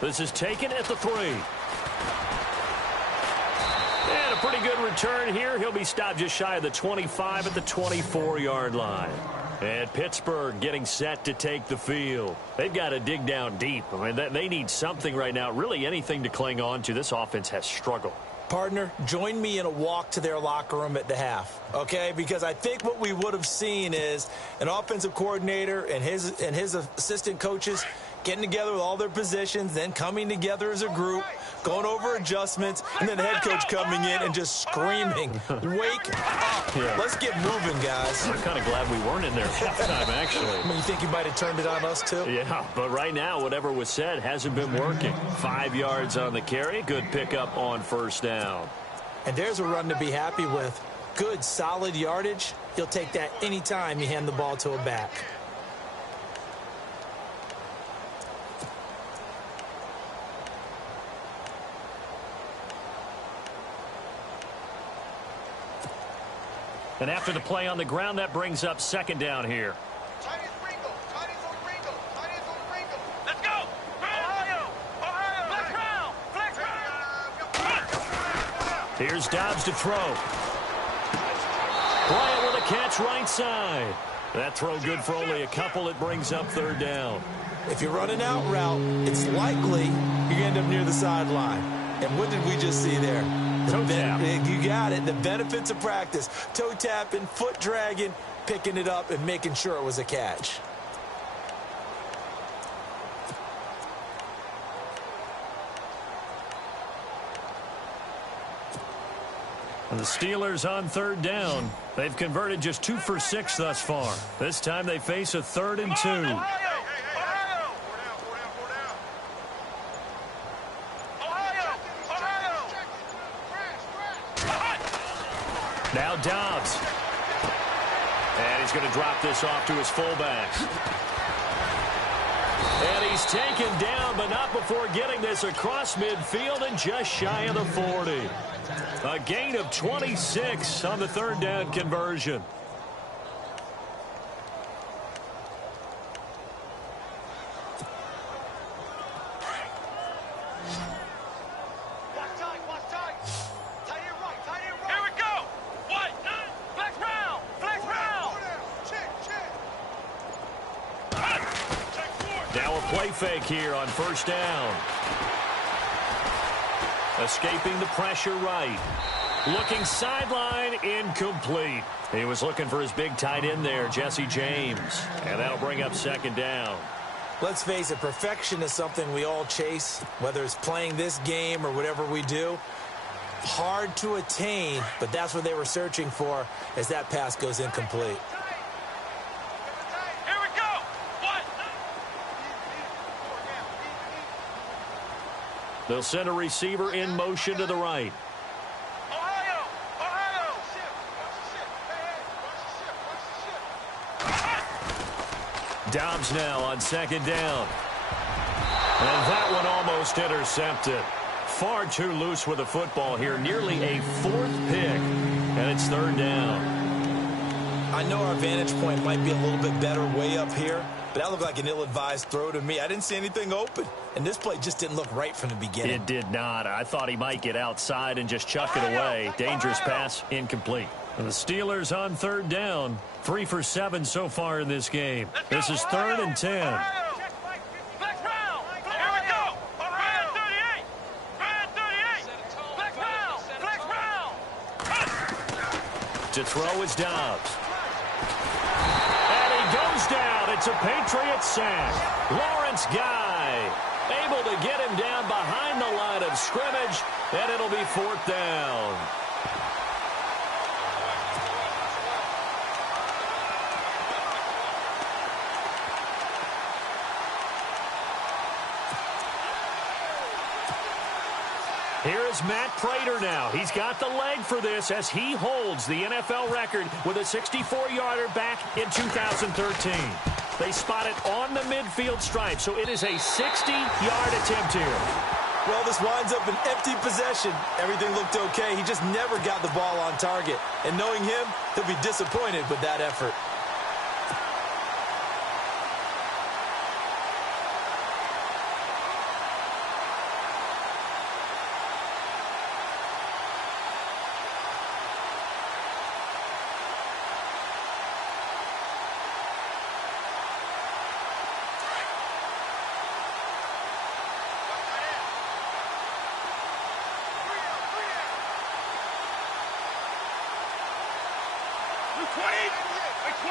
This is taken at the 3. And a pretty good return here. He'll be stopped just shy of the 25 at the 24-yard line. And Pittsburgh getting set to take the field. They've got to dig down deep. I mean, they need something right now, really anything to cling on to. This offense has struggled. Partner, join me in a walk to their locker room at the half, okay? Because I think what we would have seen is an offensive coordinator and his assistant coaches getting together with all their positions, then coming together as a group, going over adjustments, and then the head coach coming in and just screaming, wake up. Yeah. Let's get moving, guys. I'm kind of glad we weren't in there halftime, actually. I mean, you think you might have turned it on us, too? Yeah, but right now, whatever was said hasn't been working. 5 yards on the carry. Good pickup on first down. And there's a run to be happy with. Good, solid yardage. You'll take that anytime you hand the ball to a back. And after the play on the ground, that brings up second down here. Chinese Ringo. Let's go. Ohio. Flex round. Here's Dobbs to throw. Bryant with a catch right side. That throw good for only a couple. It brings up third down. If you run an out route, it's likely you're going to end up near the sideline. And what did we just see there? Toe tap. You got it. The benefits of practice. Toe tapping, foot dragging, picking it up, and making sure it was a catch. And the Steelers on third down. They've converted just 2 for 6 thus far. This time they face a 3rd and 2. Now Dobbs. And he's going to drop this off to his fullbacks. And he's taken down, but not before getting this across midfield and just shy of the 40. A gain of 26 on the 3rd down conversion. Now a play fake here on 1st down. Escaping the pressure right. Looking sideline, incomplete. He was looking for his big tight end there, Jesse James. And that'll bring up 2nd down. Let's face it, perfection is something we all chase, whether it's playing this game or whatever we do. Hard to attain, but that's what they were searching for as that pass goes incomplete. They'll send a receiver in motion to the right. Dobbs now on 2nd down. And that one almost intercepted. Far too loose with the football here. Nearly a 4th pick. And it's 3rd down. I know our vantage point might be a little bit better way up here, but that looked like an ill-advised throw to me. I didn't see anything open, and this play just didn't look right from the beginning. It did not. I thought he might get outside and just chuck it away. Dangerous pass, incomplete. And the Steelers on 3rd down. 3 for 7 so far in this game. This is 3rd and 10. To throw is Dobbs. And he goes down. It's a Patriots sack. Lawrence Guy able to get him down behind the line of scrimmage, and it'll be 4th down. Here is Matt Prater now. He's got the leg for this as he holds the NFL record with a 64-yarder back in 2013. They spot it on the midfield stripe, so it is a 60-yard attempt here. Well, this winds up an empty possession. Everything looked okay. He just never got the ball on target. And knowing him, he'll be disappointed with that effort.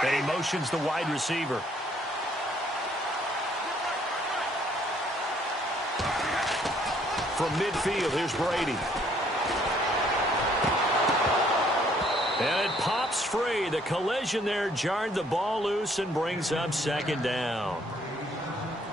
And he motions the wide receiver. From midfield, here's Brady. And it pops free. The collision there jarred the ball loose and brings up 2nd down.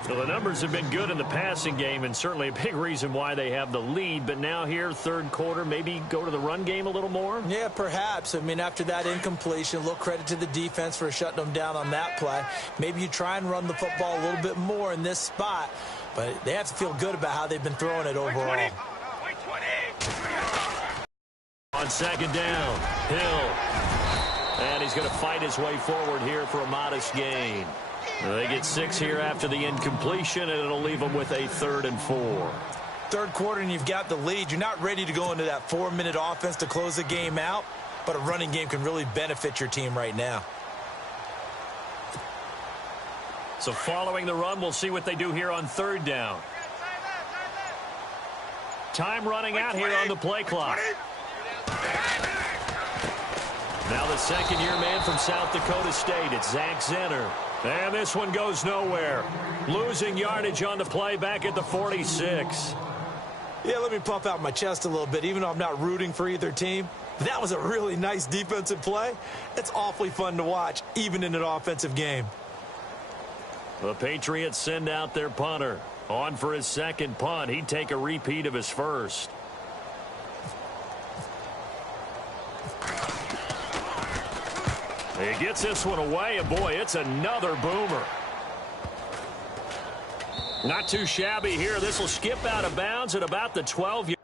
So the numbers have been good in the passing game and certainly a big reason why they have the lead. But now here, 3rd quarter, maybe go to the run game a little more? Yeah, perhaps. I mean, after that incompletion, a little credit to the defense for shutting them down on that play. Maybe you try and run the football a little bit more in this spot. But they have to feel good about how they've been throwing it overall. On 2nd down, Hill. And he's going to fight his way forward here for a modest gain. They get 6 here after the incompletion, and it'll leave them with a 3rd and 4. 3rd quarter, and you've got the lead. You're not ready to go into that 4-minute offense to close the game out, but a running game can really benefit your team right now. So following the run, we'll see what they do here on third down. Time running out here on the play clock. Now the second-year man from South Dakota State, it's Zach Zenner. And this one goes nowhere. Losing yardage on the play back at the 46. Yeah, let me puff out my chest a little bit, even though I'm not rooting for either team. That was a really nice defensive play. It's awfully fun to watch, even in an offensive game. The Patriots send out their punter. On for his second punt. He'd take a repeat of his first. He gets this one away, and boy, it's another boomer. Not too shabby here. This will skip out of bounds at about the 12-yard.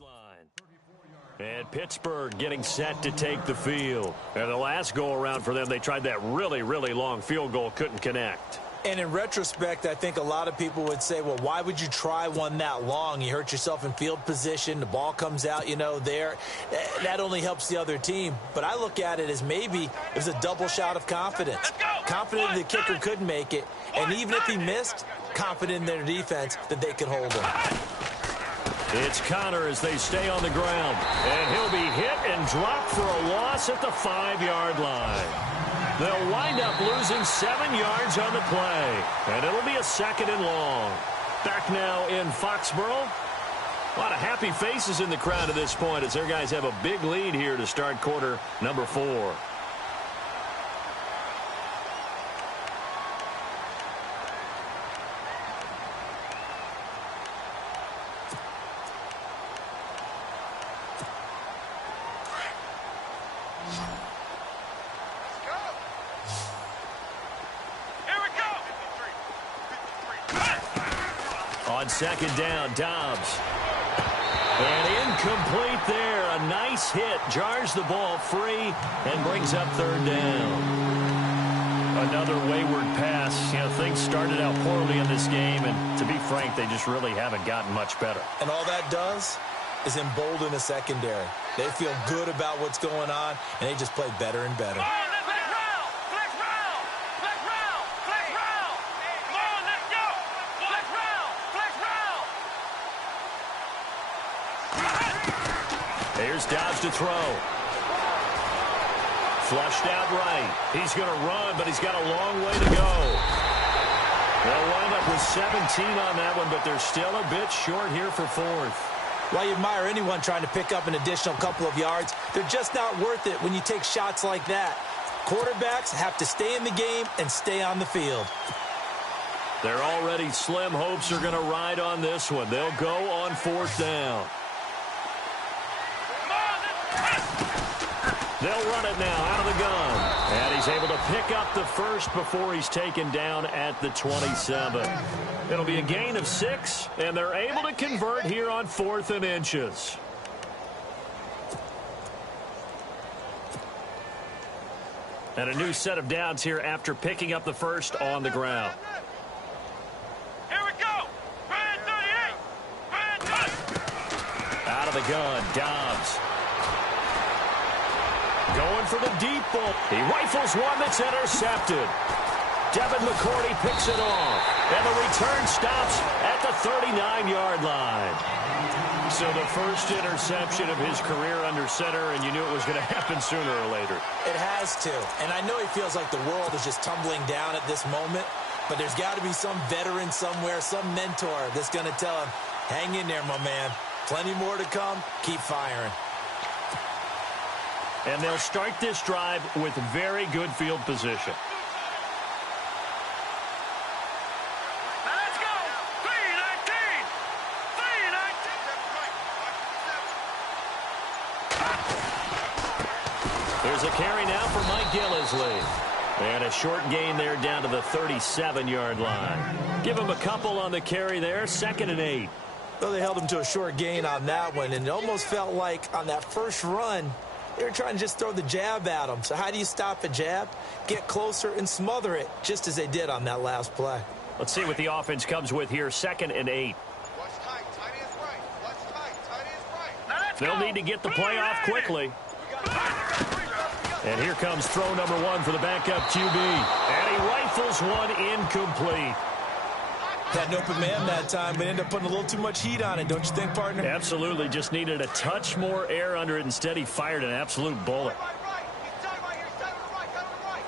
Line. And Pittsburgh getting set to take the field. And the last go-around for them, they tried that really, really long field goal, couldn't connect. And in retrospect, I think a lot of people would say, well, why would you try one that long? You hurt yourself in field position. The ball comes out, there. That only helps the other team. But I look at it as maybe it was a double shot of confidence. Confident the kicker could make it. And even if he missed, confident in their defense that they could hold him. It's Connor as they stay on the ground. And he'll be hit and dropped for a loss at the 5-yard line. They'll wind up losing 7 yards on the play. And it'll be a 2nd and long. Back now in Foxborough. A lot of happy faces in the crowd at this point as their guys have a big lead here to start quarter number 4. On 2nd down, Dobbs. And incomplete there. A nice hit. Jars the ball free and brings up 3rd down. Another wayward pass. Things started out poorly in this game, and to be frank, they just really haven't gotten much better. And all that does is embolden a secondary. They feel good about what's going on, and they just play better and better. Here's Dobbs to throw. Flushed out right. He's going to run, but he's got a long way to go. They'll wind up with 17 on that one, but they're still a bit short here for 4th. While you admire anyone trying to pick up an additional couple of yards, they're just not worth it when you take shots like that. Quarterbacks have to stay in the game and stay on the field. Their already slim hopes are going to ride on this one. They'll go on 4th down. They'll run it now out of the gun. And he's able to pick up the first before he's taken down at the 27. It'll be a gain of 6, and they're able to convert here on 4th and inches. And a new set of downs here after picking up the first on the ground. Here we go. Brand 38. Brand 38. Out of the gun, Dobbs. Going for the deep ball. He rifles one that's intercepted. Devin McCourty picks it off. And the return stops at the 39-yard line. So the first interception of his career under center, and you knew it was going to happen sooner or later. It has to. And I know he feels like the world is just tumbling down at this moment, but there's got to be some veteran somewhere, some mentor that's going to tell him, hang in there, my man. Plenty more to come. Keep firing. And they'll start this drive with very good field position. Now let's go. 319. 319. There's a carry now for Mike Gillisley. And a short gain there down to the 37-yard line. Give him a couple on the carry there. 2nd and 8. Well, they held him to a short gain on that one, and it almost felt like on that first run, they were trying to just throw the jab at him. So how do you stop a jab? Get closer and smother it, just as they did on that last play. Let's see what the offense comes with here. 2nd and 8. What's tight? Tight is right. What's tight? Tight is right. Now let's They'll go. need to get the play off quickly. And here comes throw number 1 for the backup QB. And he rifles one incomplete. Had an open man that time, but ended up putting a little too much heat on it, don't you think, partner? Absolutely. Just needed a touch more air under it. Instead, he fired an absolute bullet. Right, right. He's done right here. Set on the right. Cut on the right.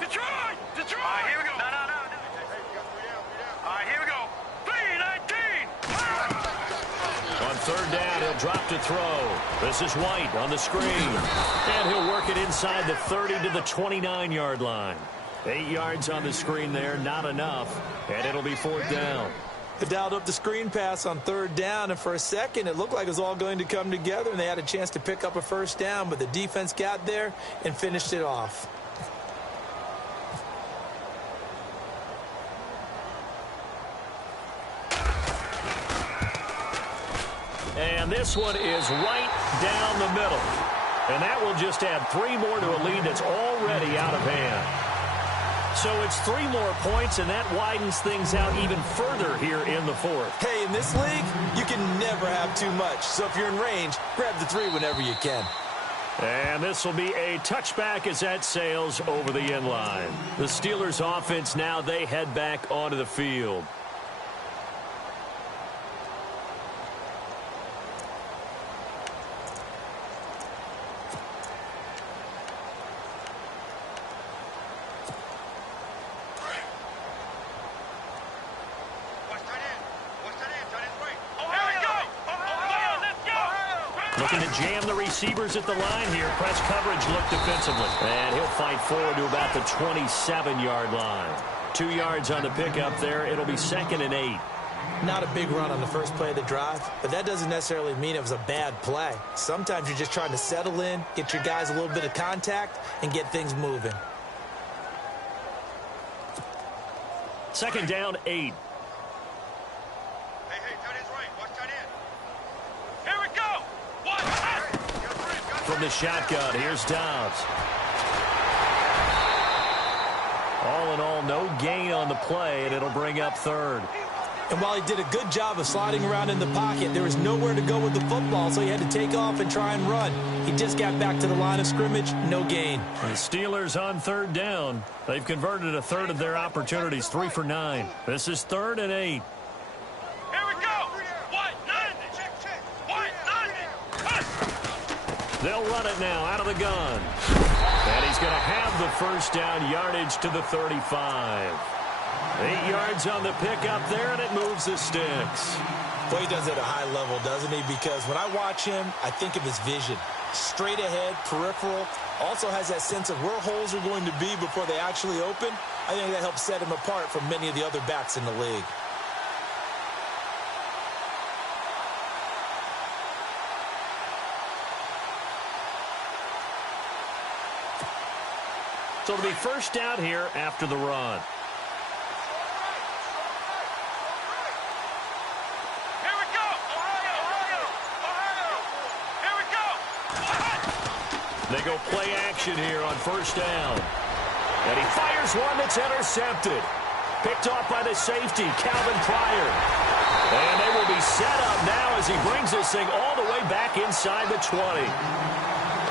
Detroit! Detroit! All right, here we go. No. Hey, you got 3 down. All right, here we go. 319. On 3rd down, he'll drop to throw. This is White on the screen. And he'll work it inside the 30 to the 29-yard line. 8 yards on the screen there, not enough. And it'll be 4th down. They dialed up the screen pass on 3rd down, and for a second, it looked like it was all going to come together, and they had a chance to pick up a first down, but the defense got there and finished it off. And this one is right down the middle. And that will just add 3 more to a lead that's already out of hand. So it's 3 more points, and that widens things out even further here in the 4th. Hey, in this league, you can never have too much. So if you're in range, grab the 3 whenever you can. And this will be a touchback as that sails over the end line. The Steelers offense now, they head back onto the field. Looking to jam the receivers at the line here. Press coverage look defensively. And he'll fight forward to about the 27-yard line. 2 yards on the pickup there. It'll be 2nd and 8. Not a big run on the first play of the drive, but that doesn't necessarily mean it was a bad play. Sometimes you're just trying to settle in, get your guys a little bit of contact, and get things moving. 2nd down, 8. Hey, tight end's right. Watch tight end. Here we go. From the shotgun, here's Dobbs. All in all, no gain on the play, and it'll bring up 3rd. And while he did a good job of sliding around in the pocket, there was nowhere to go with the football, so he had to take off and try and run. He just got back to the line of scrimmage, no gain. The Steelers on 3rd down. They've converted a third of their opportunities, 3 for 9. This is 3rd and 8. Here we go. White, 90. Check. White, 90. They'll run it now out of the gun. And he's going to have the first down, yardage to the 35. 8 yards on the pickup there, and it moves the sticks. Well, he does it at a high level, doesn't he? Because when I watch him, I think of his vision. Straight ahead, peripheral. Also has that sense of where holes are going to be before they actually open. I think that helps set him apart from many of the other backs in the league. So it'll be first down here after the run. Here we go! Ohio! Here we go! They go play action here on first down. And he fires one that's intercepted. Picked off by the safety, Calvin Pryor. And they will be set up now as he brings this thing all the way back inside the 20.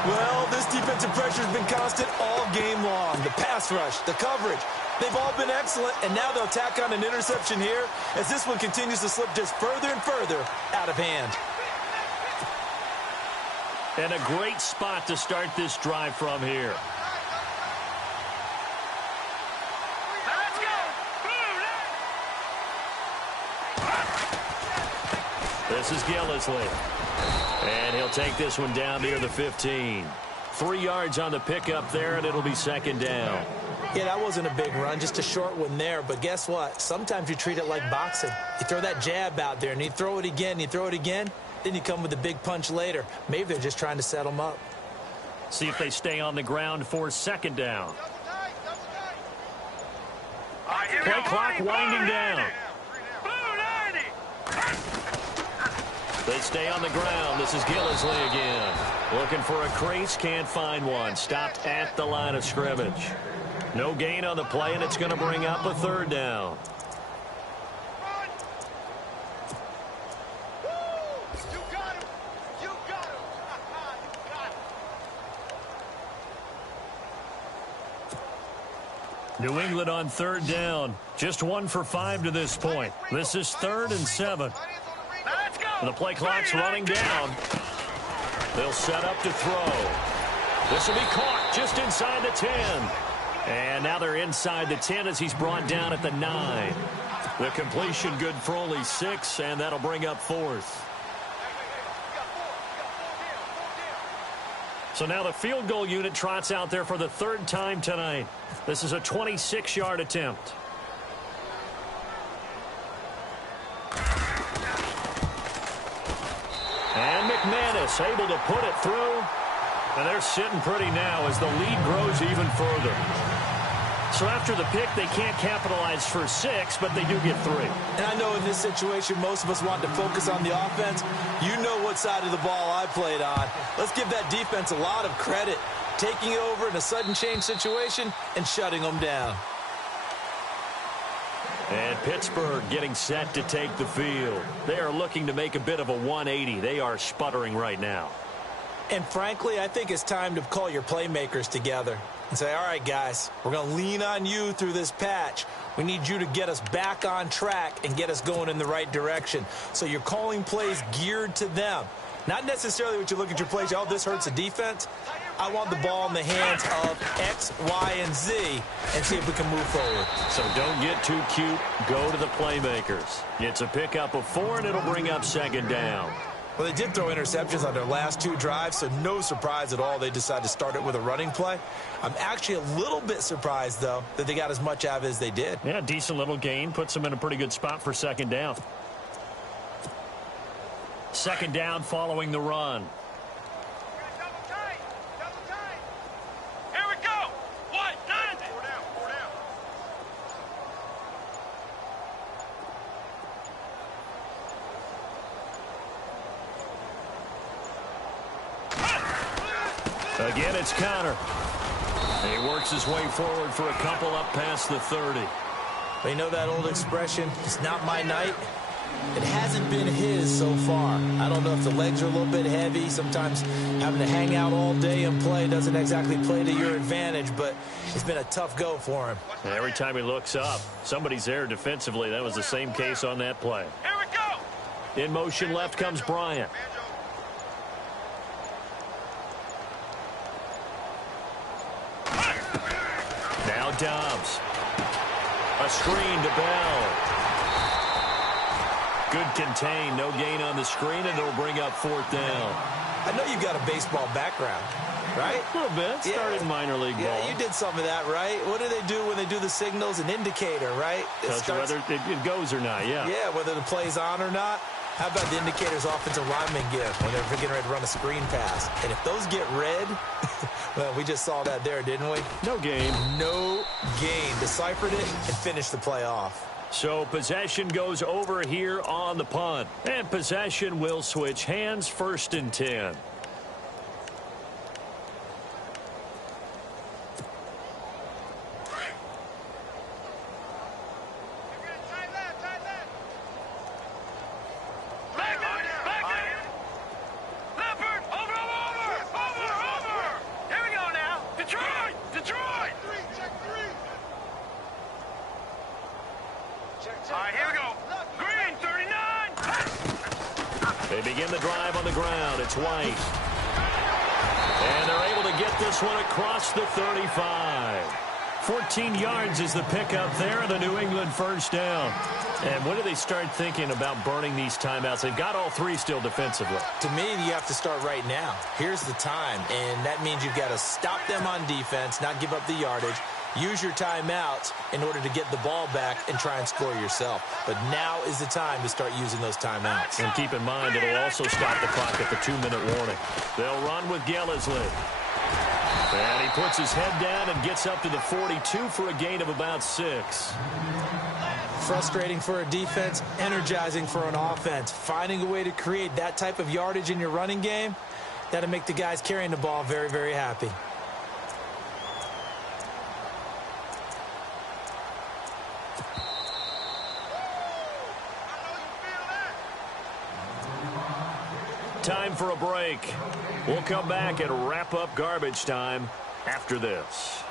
Well, this defensive pressure has been constant all game long. The pass rush, the coverage, they've all been excellent, and now they'll tack on an interception here as this one continues to slip just further and further out of hand. And a great spot to start this drive from here. Let's go! This is Gillisley. And he'll take this one down near the 15. 3 yards on the pickup there, and it'll be second down. Yeah, that wasn't a big run, just a short one there. But guess what? Sometimes you treat it like boxing. You throw that jab out there, and you throw it again, then you come with a big punch later. Maybe they're just trying to set them up. See if they stay on the ground for second down. Play clock winding down. They stay on the ground. This is Gillisley again. Looking for a crease, can't find one. Stopped at the line of scrimmage. No gain on the play, and it's going to bring up a third down. You got him! You got him! You got him! New England on third down. Just 1 for 5 to this point. This is 3rd and 7. Let's go! The play clock's running down. They'll set up to throw. This will be caught just inside the 10. And now they're inside the 10 as he's brought down at the 9. The completion good for only 6, and that'll bring up 4th. So now the field goal unit trots out there for the 3rd time tonight. This is a 26-yard attempt. And McManus able to put it through. And they're sitting pretty now as the lead grows even further. So after the pick, they can't capitalize for 6, but they do get 3. And I know in this situation, most of us want to focus on the offense. You know what side of the ball I played on. Let's give that defense a lot of credit. Taking it over in a sudden change situation and shutting them down. And Pittsburgh getting set to take the field. They are looking to make a bit of a 180. They are sputtering right now. And frankly, I think it's time to call your playmakers together and say, all right, guys, we're going to lean on you through this patch. We need you to get us back on track and get us going in the right direction. So you're calling plays geared to them. Not necessarily what you look at your plays, oh, this hurts the defense. I want the ball in the hands of X, Y, and Z and see if we can move forward. So don't get too cute. Go to the playmakers. It's a pickup of 4, and it'll bring up second down. Well, they did throw interceptions on their last 2 drives, so no surprise at all they decided to start it with a running play. I'm actually a little bit surprised, though, that they got as much out of it as they did. Yeah, decent little gain. Puts them in a pretty good spot for second down. Second down following the run. Here we go! What? 90! 4 down, 4 down. Again, it's Connor. And he works his way forward for a couple up past the 30. But you know that old expression, it's not my night? It hasn't been his so far. I don't know if the legs are a little bit heavy. Sometimes having to hang out all day and play doesn't exactly play to your advantage, but it's been a tough go for him. And every time he looks up, somebody's there defensively. That was the same case on that play. Here we go! In motion left comes Bryant. Now Dobbs. A screen to Bell. Good contain, no gain on the screen, and it'll bring up 4th down. I know you've got a baseball background, right? A little bit. Started in minor league ball. Yeah, you did some of that, right? What do they do when they do the signals? An indicator, right? Tells you whether it goes or not, yeah. Yeah, whether the play's on or not. How about the indicators offensive linemen give when they're getting ready to run a screen pass? And if those get red, Well, we just saw that there, didn't we? No gain. No gain. Deciphered it and finished the play off. So possession goes over here on the punt. And possession will switch hands, 1st and 10. They begin the drive on the ground. It's White. And they're able to get this one across the 35. 14 yards is the pickup there, and the New England 1st down. And when do they start thinking about burning these timeouts? They've got all 3 still defensively. To me, you have to start right now. Here's the time, and that means you've got to stop them on defense, not give up the yardage. Use your timeouts in order to get the ball back and try and score yourself. But now is the time to start using those timeouts. And keep in mind, it'll also stop the clock at the 2-minute warning. They'll run with Gellisley. And he puts his head down and gets up to the 42 for a gain of about 6. Frustrating for a defense, energizing for an offense. Finding a way to create that type of yardage in your running game, that'll make the guys carrying the ball very, very happy. Time for a break. We'll come back and wrap up garbage time after this.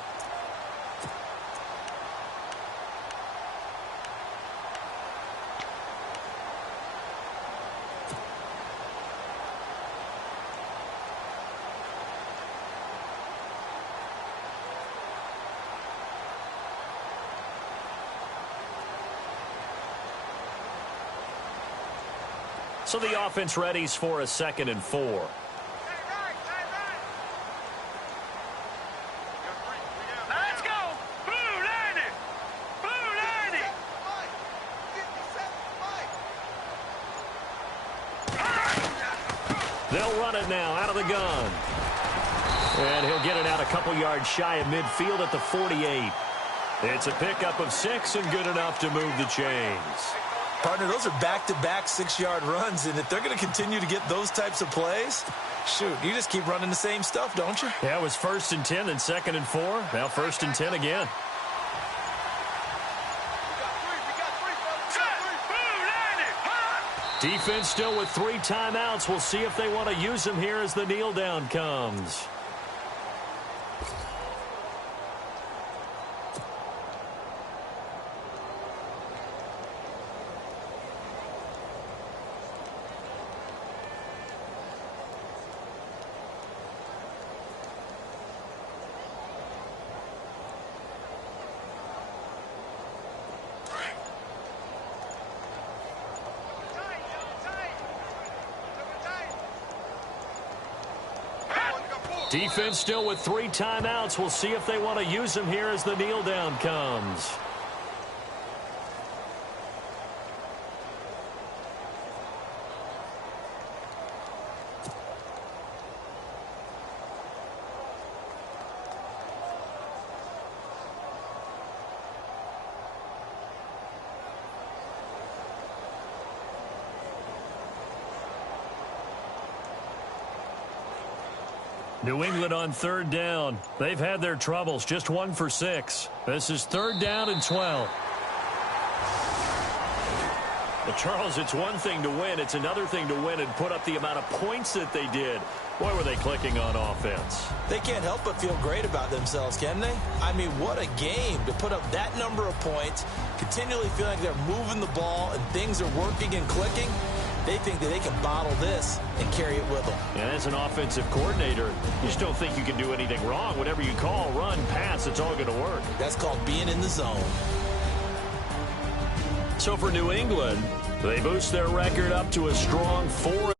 So the offense readies for a 2nd and 4. Let's go! Blue landing! Blue landing! They'll run it now out of the gun. And he'll get it out a couple yards shy of midfield at the 48. It's a pickup of 6 and good enough to move the chains. Partner, those are back-to-back 6-yard runs, and if they're going to continue to get those types of plays, shoot, you just keep running the same stuff, don't you? Yeah, it was 1st and 10, then 2nd and 4. Now 1st and 10 again. Defense still with 3 timeouts. We'll see if they want to use them here as the kneel down comes. Defense still with 3 timeouts. We'll see if they want to use them here as the kneel down comes. New England on 3rd down. They've had their troubles. Just 1 for 6. This is 3rd down and 12. But, Charles, it's one thing to win. It's another thing to win and put up the amount of points that they did. Boy, were they clicking on offense. They can't help but feel great about themselves, can they? I mean, what a game to put up that number of points, continually feeling like they're moving the ball and things are working and clicking. They think that they can bottle this and carry it with them. And as an offensive coordinator, you just don't think you can do anything wrong. Whatever you call, run, pass, it's all going to work. That's called being in the zone. So for New England, they boost their record up to a strong 4-0